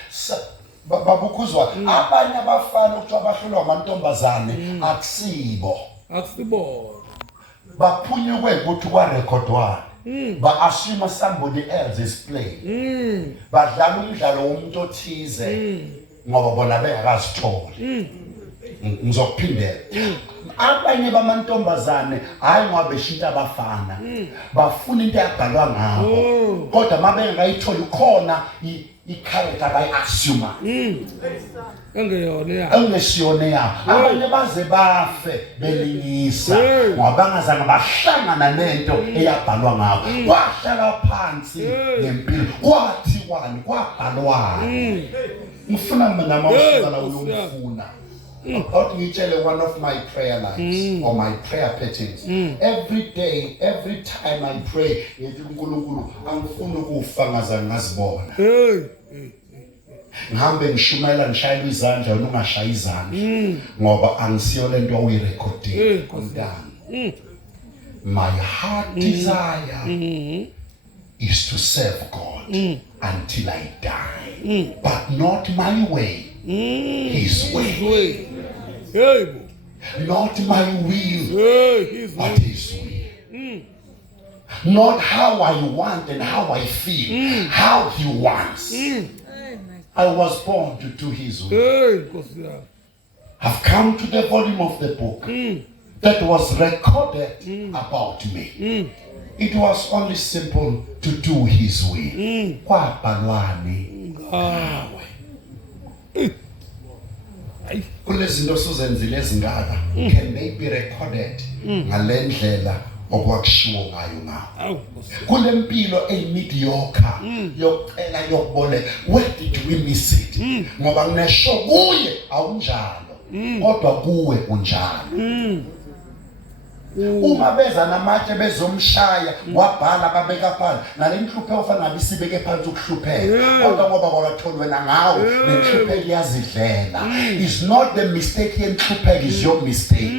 babukhuzwa abanye abafana ukuthi abahlolwa amantombazane akusibo baphunyukwe ukuthi kwarekhodwa ba assume somebody else is playing badlala umdlalo womuntu othize ngoba bona bengakazitholi. Ngizokuphindela abanye bamantombazane hayi ngoba beshintsha abafana bafuna into yabhalwa ngabo kodwa mabengayitholi khona i-character abayi-assume engesiyona yabo. Abanye baze bafe belingisa ngoba bangazange bahlangana nento eyabhalwa ngabo. Kwahlala phansi ngempilo kwathiwani kwabhalwani. Ngifuna mina mawuhlala uyomfuna Let me tell you one of my prayer lives or my prayer patterns. Every day, every time I pray, angifuni ukufa ngaze ngazibona. Ngihambe ngishumela ngishayela izandla wena ungashaya izandla ngoba angisiyo lento oyirecording kontanga. My heart desire is to serve God until I die, but not my way. His way. Not my will, but His will. Not how I want and how I feel, how He wants. I was born to do His will. I've come to the volume of the book that was recorded about me. It was only simple to do His will. Kwabhalwani ngawe. Kulezinto sozenzile ezingaka can they be recorded ngalendlela okwakushiwo ngayo ngawo. Kulempilo emediocre yokucela yokuboleka. Where did we miss it? Ngoba nginesho kuye awunjalo kodwa kuwe unjalo. Uma beza namatshe bezomshaya wabhala babeka phansi nalenhluphe ofana ngabe sibeke phansi ukuhlupheka kodwa ngoba kwathola wena ngawo lenhluphe iyazidlela. Is not the mistake yenhluphe, is your mistake.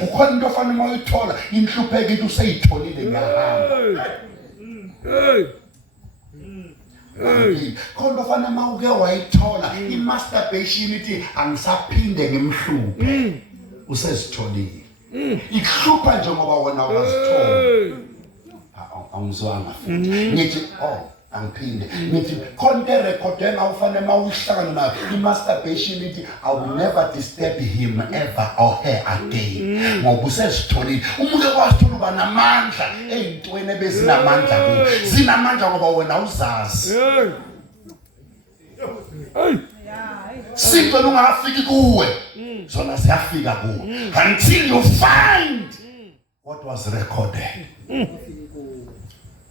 Kukhona into ofana uma uyithola inhluphe ke useyitholile ngahamba. Khona ofana uma uke wayithola imasturbation ithi angisaphinde ngimhluphe usezitholile. Ikhupha njengoba wena wazithola. Angizwanga futhi. Ngithi angiphinde. Ngithi konke record engawufanele mawuhlangana nayo imasturbation ithi I will never disturb him ever or her again. Ngoba usezitholile. Umuntu kwasithola uba namandla ezintweni ebezinamandla kuwe. Zinamandla ngoba wena uzazi. Sinto ungafiki kuwe. Zona siyafika kuwe until you find what was recorded.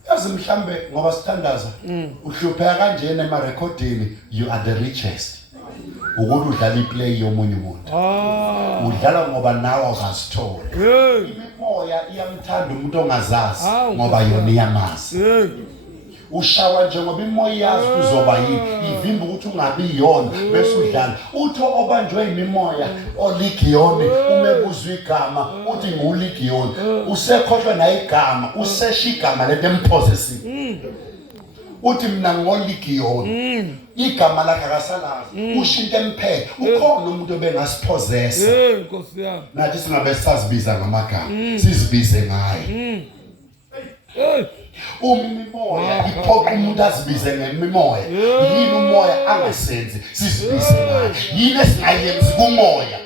Yazi mhlambe ngoba sithandaza uhlupheka kanjena ema recording, you are the richest. Ukuthi udlala iplay yomunye umuntu. Udlala ngoba nawe awuzithola. Imimoya iyamthanda umuntu ongazazi ngoba yona iyamazi. Ushawa njengoba imoya yazi kuzoba yini ivimba ukuthi ungabi yona bese udlala utho obanjwe imimoya oligiyoni umebuzwa igama uthi nguligiyoni usekhohlwe na igama usesha igama letempossessive uthi mina ngoligiyoni igama lakhe akasalazi ushinto emphethe ukhona umuntu obengasipossessa Nkosi yami. nathi singabe sazibiza ngamagama sizibize ngaye. Umimoya iphoqa umuntu azibize ngemimoya. Yini umoya angasenzi sizibize ngayo. Yini esingayenzi kumoya.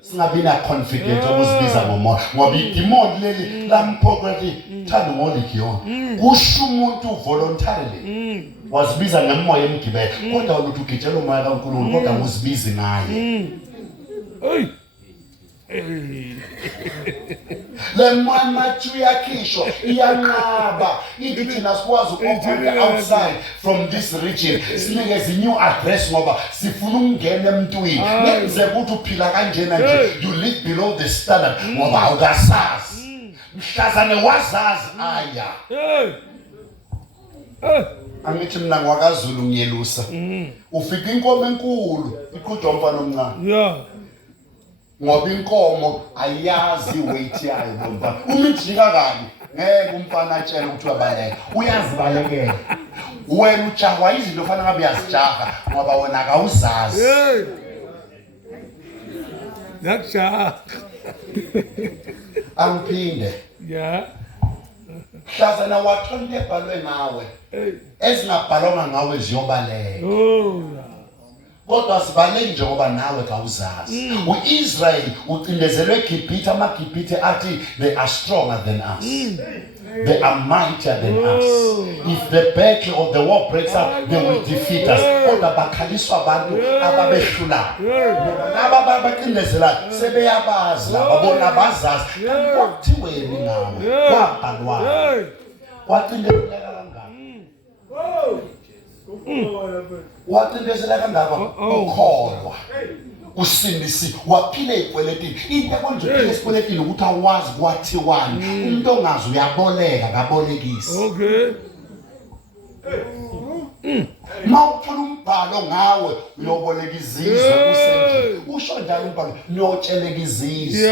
Singabi na confidence ukuzibiza ngomoya ngoba idemon leli lamphoqa lithi thanda ngoligiyoni. Kusho umuntu voluntarily wazibiza ngemoya emgibelo kodwa ukuthi ugitshela umoya kaNkulunkulu kodwa uzibize ngaye. Le mama yakhishwa iyanqaba ithi thina sikwazi ukuphola outside from this region sinikeze new address ngoba sifuna ukungena emntwini nenze ukuthi uphila kanjena nje you live below the standard ngoba awukasazi mhlazane wazazi aya. Angithi mina ngwakaZulu ngiyelusa ufika inkomo enkulu iqhudwa umfana omncane ngoba inkomo ayazi weight yayo bomba umijika kabi ngeke umfana atshele ukuthi wabaleka uyazibalekela wena ujaha izinto ofana ngabe uyazijaha ngoba wena akawuzazi. Yakusha. Angiphinde hlazana wathonke ebhalwe ngawe ezingabhalwanga ngawe ziyobaleka kodwa sibale njengoba nawe kawuzazi. U-Israel ucindezelwe eGibhithe amaGibhithe athi they are stronger than us. They are mightier than us. If the battle or the war breaks out, they will defeat us. Kodwa bakhaliswa abantu ababehlula. Laba bacindezelayo sebeyabazi laba bona bazazi. Kuthiweni nawe kwabhalwayo. Wacindezeleka kangaka. Wacindezeleka kangaka ukholwa. usindisi waphila ezikweletini into konje uphila ezikweletini ukuthi awazi kwathiwani umuntu ongazi uyaboleka kabolekisi Okay. mawuthola umbhalo ngawe uyoboleka izizwe usendle usho njalo umbhalo niyotsheleka izizwe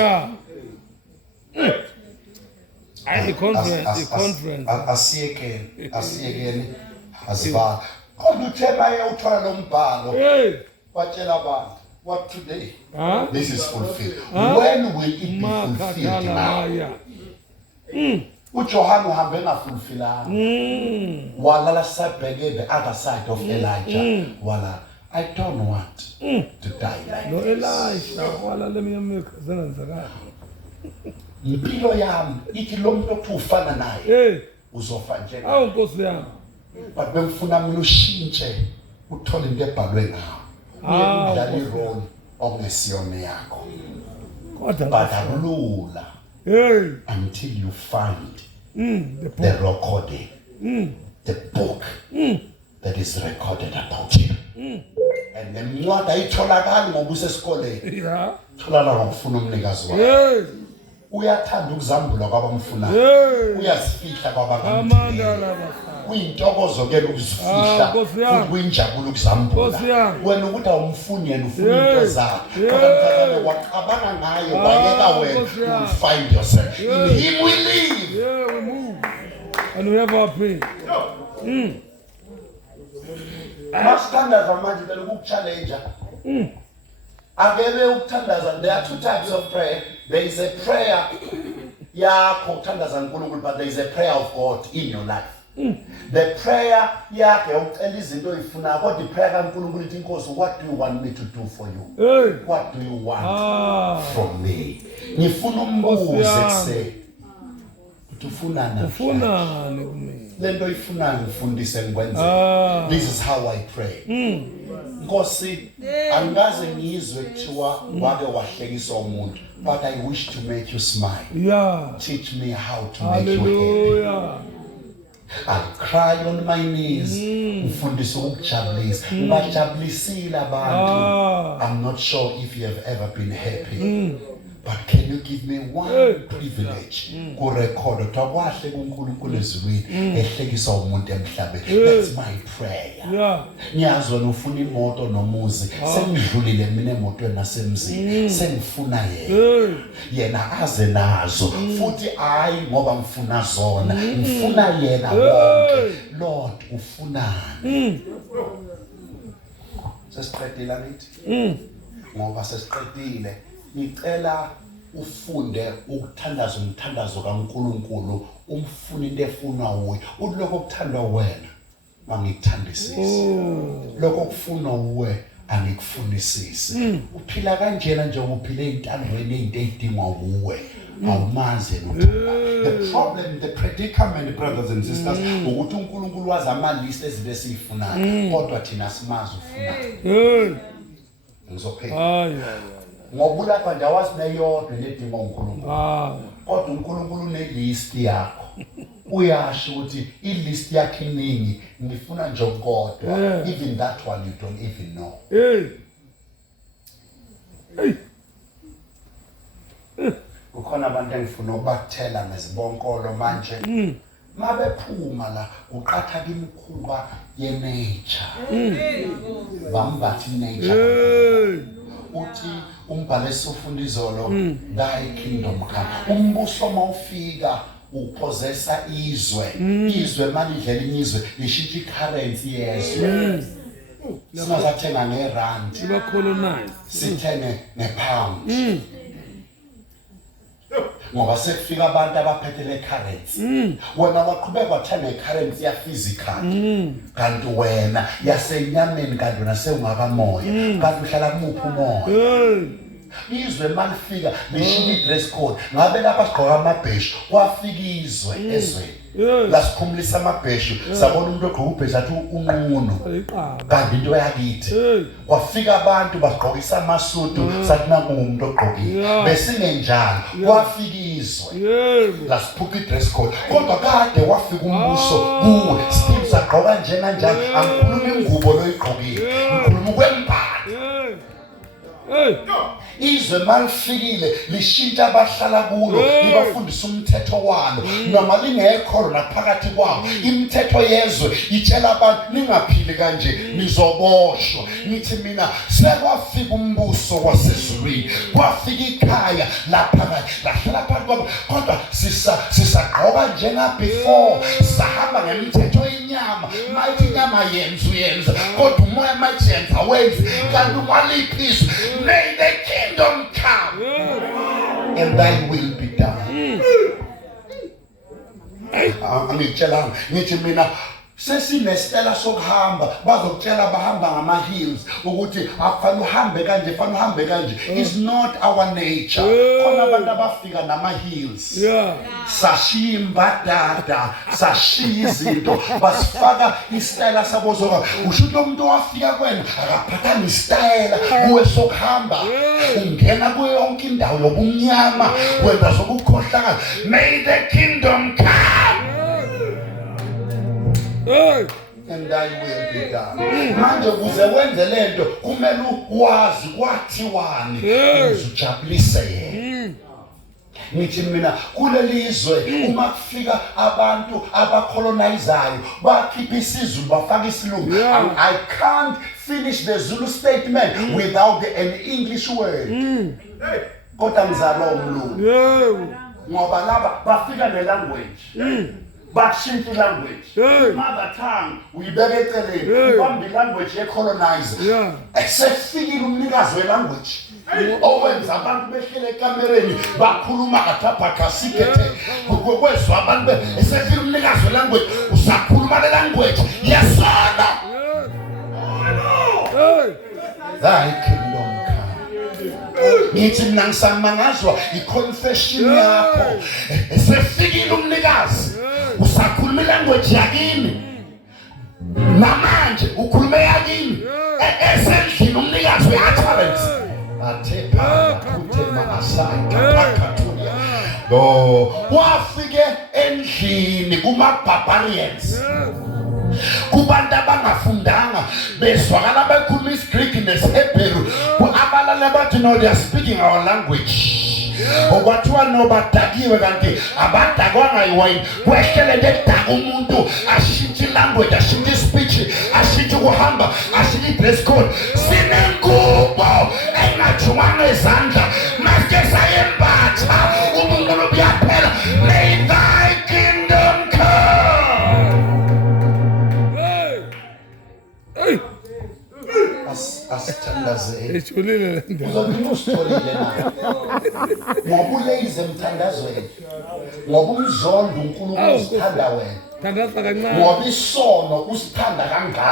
Yeah. The conference. asiyekeni asiva kodwa uthe baye uthola lo mbhalo Hey. watshela abantu what today Huh? this is fulfilled when will it be fulfilled now Makatalaya. uJohn uhambe ngafulfillanga walala sabheke the other side of Elijah wala I don't want to die like No this. Elisha. Wala lemiyamika zenenzakala. Impilo yami ithi lo muntu othi ufana naye Hey. uzofa njengami Awu Nkosi yami. but bengifuna mina ushintshe uthole into ebhalwe ngawo udlala irole okungesiyona yakho Kodwa but akulula hey. until you find The the recording the book that is recorded about you and then ncwadi ayitholakali ngoba usesikoleni Yeah. tholala ngokufuna umnikazi wakho Hey. uyathanda ukuzambula kwabamfunayo Hey. uyazifihla Amanda kwabangamthini laba. kuyintokozo ke ukuzifihla Nkosi yami. futhi kuyinjabulo ukuzambula Nkosi yami. wena ukuthi awumfuni yena ufuna Yeah. into zakhe Yeah. kodwa mfana waqabana ngayo wayeka wena Nkosi you yami. will find yourself in Yeah. him we live Yeah, we move. And we have our pain. masithandaza manje phela ukukuchallenja akebe ukuthandaza there are two types of prayer there is a prayer yakho ukuthandaza uNkulunkulu but there is a prayer of God in your life the prayer yakhe ucela izinto oyifunayo kodwa iprayer kaNkulunkulu ithi Nkosi what do you want me to do for you Hey. what do you want from me ngifuna umbuze kuse ufunana Ufunani kumina. lento ifunayo ngifundise ngikwenze this is how I pray Nkosi angikaze ngizwe kuthiwa wake wahlekisa umuntu but I wish to make you smile Yeah. teach me how to make you happy Hallelujah. I cry on my knees ngifundise ukujabulisa ungajabulisile abantu I'm not sure if you have ever been happy but can you give me one privilege ku record okwahle kuNkulunkulu ezulwini ehlekisa umuntu emhlabeni that's my prayer Yeah. ngiyazi wena ufuna imoto nomuzi sengidlulile mina emotweni nasemzini sengifuna yena yena aze nazo futhi hayi ngoba ngifuna zona ngifuna yena wonke Lord ufunani sesiqedile nithi ngoba sesiqedile ngicela ufunde ukuthandaza umthandazo kaNkulunkulu umfuna into efuna uwe uthi lokho kuthandwa wena mangikuthandisise lokho kufuna uwe angikufunisisi uphila kanjena nje uphile ezintandweni ezinto ezidingwa uwe awumazi lutho the problem the predicament brothers and sisters ukuthi uNkulunkulu wazi amalist ezibe siyifunayo kodwa thina simazi ufunayo Hey. ngizophela Ay. ngoba lapha nje awasineyodwa ledinga uNkulunkulu kodwa uNkulunkulu unelist yakho uyasho ukuthi ilist yakhe iningi ngifuna nje kodwa even that one you don't even know Hey. kukhona abantu engifuna ukubathela ngezibonkolo manje mabephuma la uqatha kimkhuba yenature bambathi nature Hey. uthi umbhalo esifunda izolo thy kingdom come umbuso mawufika upossessa izwe malidlela inyizwe lishintsha icurrency yezwe singasathenga ngerand Siba colonize. sithenge nepound ngoba sekufika abantu abaphethe le currency wena waqhubeka wathenga icurrency ya physical kanti wena yasenyameni kanti wena sewungakamoya kanti uhlala kumuphi umoya izwe malifika lishintsha i-dress code ngabe lapha sigqoka amabheshu kwafika izwe ezweni lasiphumulisa amabheshu sabona umuntu ogqoka ubheshu athi unqunu kanti into yakithi kwafika abantu bagqokisa amasudu sathi nangu umuntu ogqokile besingenjalo kwafika izwe lasiphupha i-dress code kodwa kade wafika umbuso kuwe still sagqoka njena njani angikhuluma ingubo loyigqokile ngikhuluma ukwembala Hey. izwe malifikile lishintsha abahlala kulo libafundisa umthetho walo noma lingekho naphakathi kwabo imithetho yezwe itshela abantu ningaphili kanje nizoboshwa nithi mina sekwafika umbuso wasezulwini kwafika ikhaya lapha lahlala phakathi kwabo kodwa sisagqoka njenga before sahamba ngemithetho yenyama mayithi inyama yenza kodwa umoya mayithi yenza wenzi kanti umaliphizwe may the kingdom come and thy will be done. Angitshela ngithi mina sesinesitela sokuhamba bazokutshela bahamba ngama hills ukuthi akufanele uhambe kanje fanele uhambe kanje is not our nature khona abantu abafika nama hills sashiya imbadada sashiya izinto basifaka isitela sabo zoka usho ukuthi umuntu wafika kwena akaphathanga isitela kuwe sokuhamba ungena kuyo yonke indawo yobumnyama wenza zokukhohlakala may the kingdom come and thy will be done. Manje kuze wenze lento kumele ukwazi kwathiwani uzujabulise yena. Ngithi mina kuleli izwe uma kufika abantu abacolonizayo bakhipha isizulu bafaka isilungu I can't finish the Zulu statement without an English word. Kodwa ngizalwa umlungu ngoba laba bafika ne-language bashintsha language mother tongue uyibeka eceleni ubamba language yecolonizer esefikile umnikazi welanguage owenza abantu behlele ekamereni bakhuluma kathapha kasikethe kwezwa abantu esefikile umnikazi welanguage usakhuluma le language yesona thy kingdom ngithi mina ngisamangazwa i-confession yakho esefikile umnikazi usakhuluma ilanguage yakini namanje ukhuluma yakini esendlini umnikazi we-utterance athepha kuthema asayikapakathuya wafike endlini kuma-barbarians kubantu abangafundanga bezwakala bekhuluma isiGreek nesiHebheru abalale bathi no they are speaking our language okwathiwa nobadakiwe kanti abadakwanga yiwayini kwehlele nje kudaka umuntu ashintshe ilanguage ashintshe ispeech ashintshe ukuhamba ashintshe i-dress code sinengubo engajunganga ezandla masike sayembatha umuntu uyaphela may thy kingdom come. Asithandazeni ejulile uzothi usitholile na ngoba uleyize emthandazweni ngoba umzondo uNkulunkulu usithanda wena thandaza kancane ngoba isono usithanda kangaka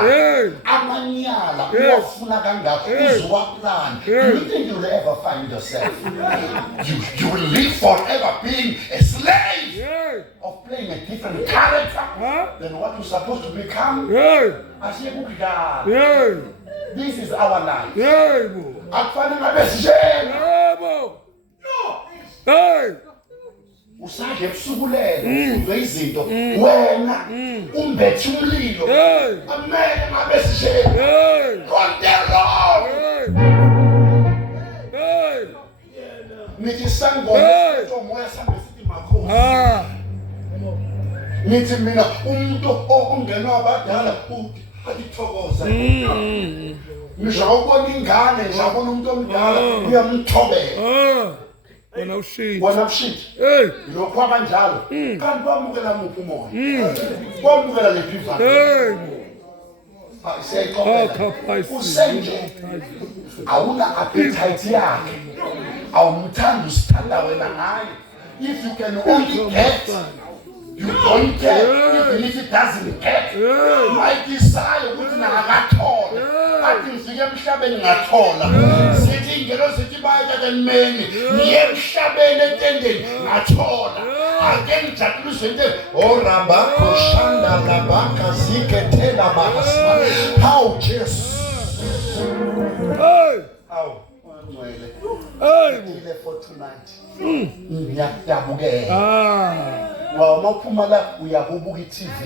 amanyala uwafuna kangaka uzowaplana you think you'll ever find yourself you will live forever being a slave of playing a different character than what you're supposed to become asiyekudlala. This is our life. Akufani ngabe sijela. Usaje ebusukulele uzwe izinto wena umbethi umlilo. Amele ngabe sijela. Kondelo. Nithi sangoma umoya sambe sithi makhosi. Nithi mina umuntu ongenwa abadala atithokoza ngisho ukubona ingane ngiyabona umuntu omdala uyamthobela wena ushit lokho abanjalo kanti wamukela muphi umoya wamukela lephi ivangeli usenje awuna appetite yakhe awumthanda usithanda wena ngayo if you can only get you don't care even if it doesn't get my desire ukuthi nakathola athi ngifike emhlabeni ngathola sithi ingelo sithi bayeka kenimeni niye emhlabeni etendeni ngathola ake ngijabuliswe into oramba koshanda labaka zikethela bahasma how Jesus how ngwele for tonight ngiyadabukela ngoba uphuma la uyakubuka iTV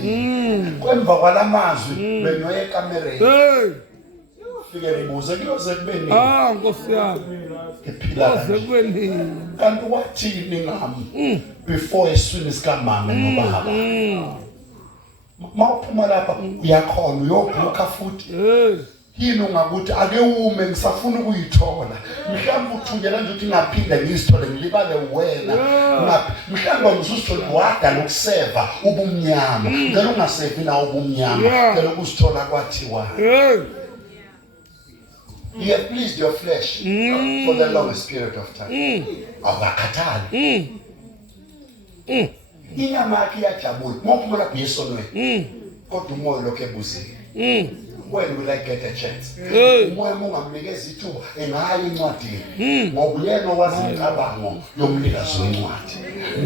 kwemva kwalamazwi benoye ekamereni fike ngibuze kuyoze kubeni Nkosi yami. ephila Koze kanje kwenini? kanti wathini ngami before eswini sikamama nobaba mawuphuma lapha uyakhona uyobhuka futhi yini ungakuthi ake ume ngisafuna ukuyithola mhlawumbe uthungela nje ukuthi ngaphinde ngizithole ngilibale wena mhlawumbe ngizusithole wada lokuseva ubumnyama ngeke ungasevi nawo ubumnyama ngeke ukusithola kwathiwa you have pleased your flesh for the longest period of time awakhathali inyama yakhe iyajabula mawuphuma lapha yesonweni kodwa umoya lokho ebuzile when will I get a chance umoya ungamnikeza ithuba engaya incwadini ngoba uyena owazi imicabango yomnikazi wencwadi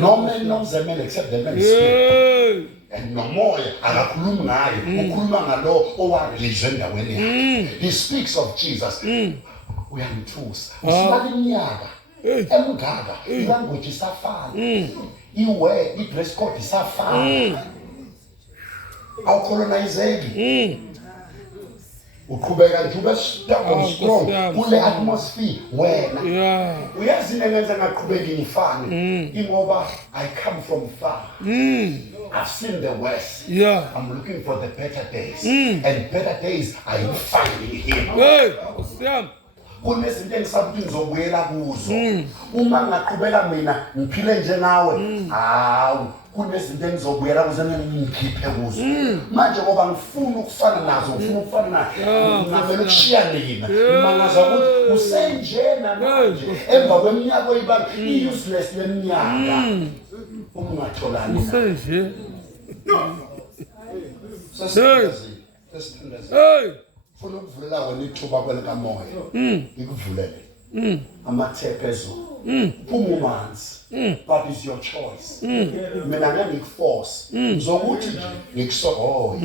no man knows a man except the man spirit and nomoya akakhulumi ngayo ukhuluma ngalo owagizwe endaweni yakhe he speaks of Jesus uyangithusa usibala iminyaka emngaka ilanguage isafana iwe i-dress code isafana awucolonizeki uqhubeka nje ube strong kule atmosphere wena uyazi nengenza ngaqhubeki ngifane ingoba I come from far I've seen the worst I'm looking for the better days and better days are finding him kunezinto engisabuthi ngizobuyela kuzo uma ngaqhubeka mina ngiphile njengawe hawu kunezinto engizobuyela kuzo ngikhiphe kuzo manje ngoba ngifuna ukufana nazo ngifuna ukufana nazo ngavela ukushiya nina mangaza ukuthi usenjena manje emva kweminyaka oyibanga i-useless leminyaka ungatholani Usenje. sesithandaza funa ukuvulela wena ithuba kwelikamoya ikuvulele amathephe ezulu phuma umanzi but is your choice mina ngeke ngikuforce ngizokuthi nje ngikusohoya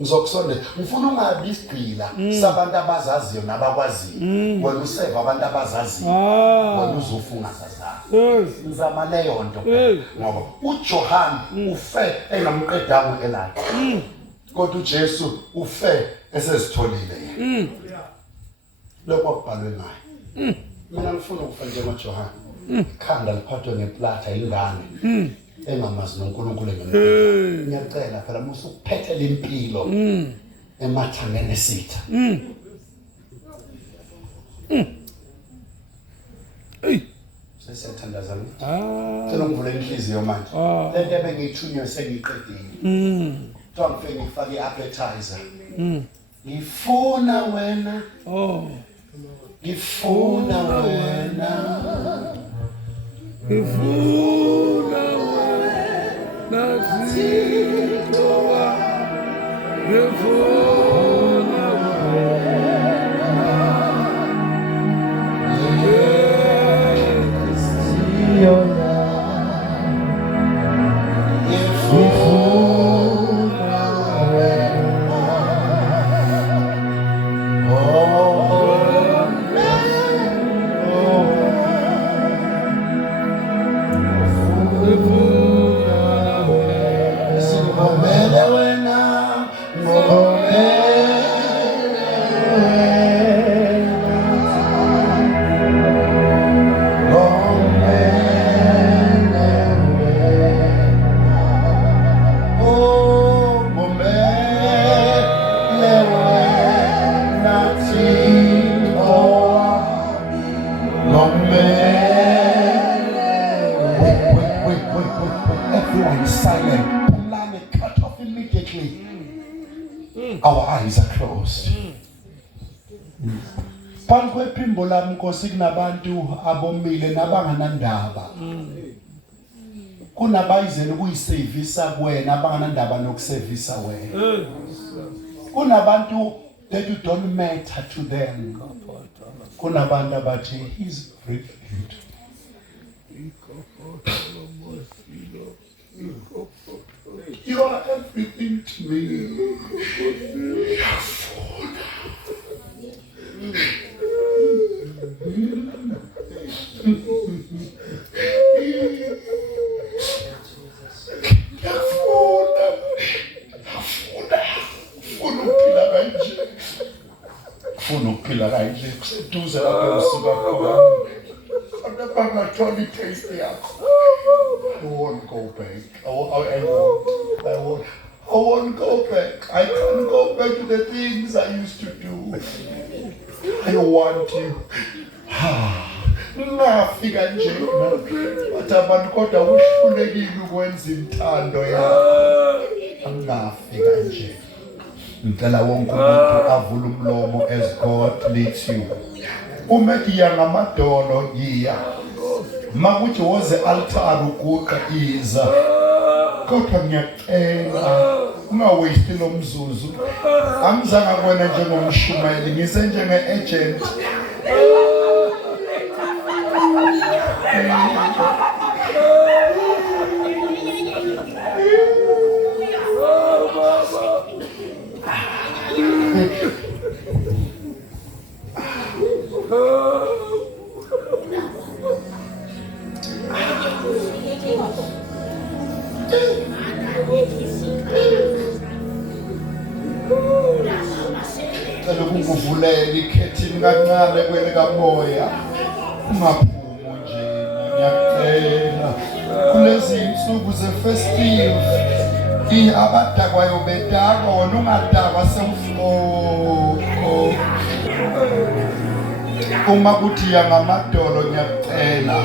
ngizokusondela ngifuna ungabi isigqila sabantu abazaziyo nabakwaziyo wena useva abantu abazaziyo wena uzofunga sazazi ngizama leyo nto ngoba uJohane ufe engamqedanga elakhe kodwa uJesu ufe esezitholile yena lokho kubhalwe ngaye mina ngifuna ukufa njengoJohane ikhanda liphathwe ngeplatha ingane engamazi noNkulunkulu ngemini ngiyacela phela musukuphethe lempilo emathangeni esitha sesiyathandazana cela ngivule inhliziyo manje lento ebengiyithunywe sengiyiqedile Tom ngifike ngifake i-appetizer ngifuna wena ngifuna wena Ngifuna wena Thixo ngifuna Everyone is silent. Pulane cut off immediately. Our eyes are closed. Phambi kwephimbo lami Nkosi kunabantu abomile nabanganandaba. Kunabayizeni ukuyisevisa kuwena abanganandaba nokusevisa wena. Kunabantu that you don't matter to them. Kunabantu abathi he's brilliant. You are everything to me. ukuphila kanje kuseduze lapho usuka khona kodwa bangathola i-taste yakho. I won't go back. I won't go back. I can't go back to the things I used to do. I want you. Ngafika njena bathi abantu kodwa uhlulekile ukwenza intando yakho. Angafika nje. Ngicela wonke umuntu avule umlomo as God leads you. Uma iya ngamadolo iya. Makuthi woze altar ukuqa iza. Kodwa ngiyacela ungawaste lo mzuzu. Angizange kwena njengomshumayeli ngize njenge-agent. Cela ukuvulela ikhethini kancane kweli kamoya ungaphumi nje ngiyacela kulezi insuku ze-festive abadakwayo bedakwa wona ungadakwa sewufoko uma kuthi ya ngamadolo ngiyacela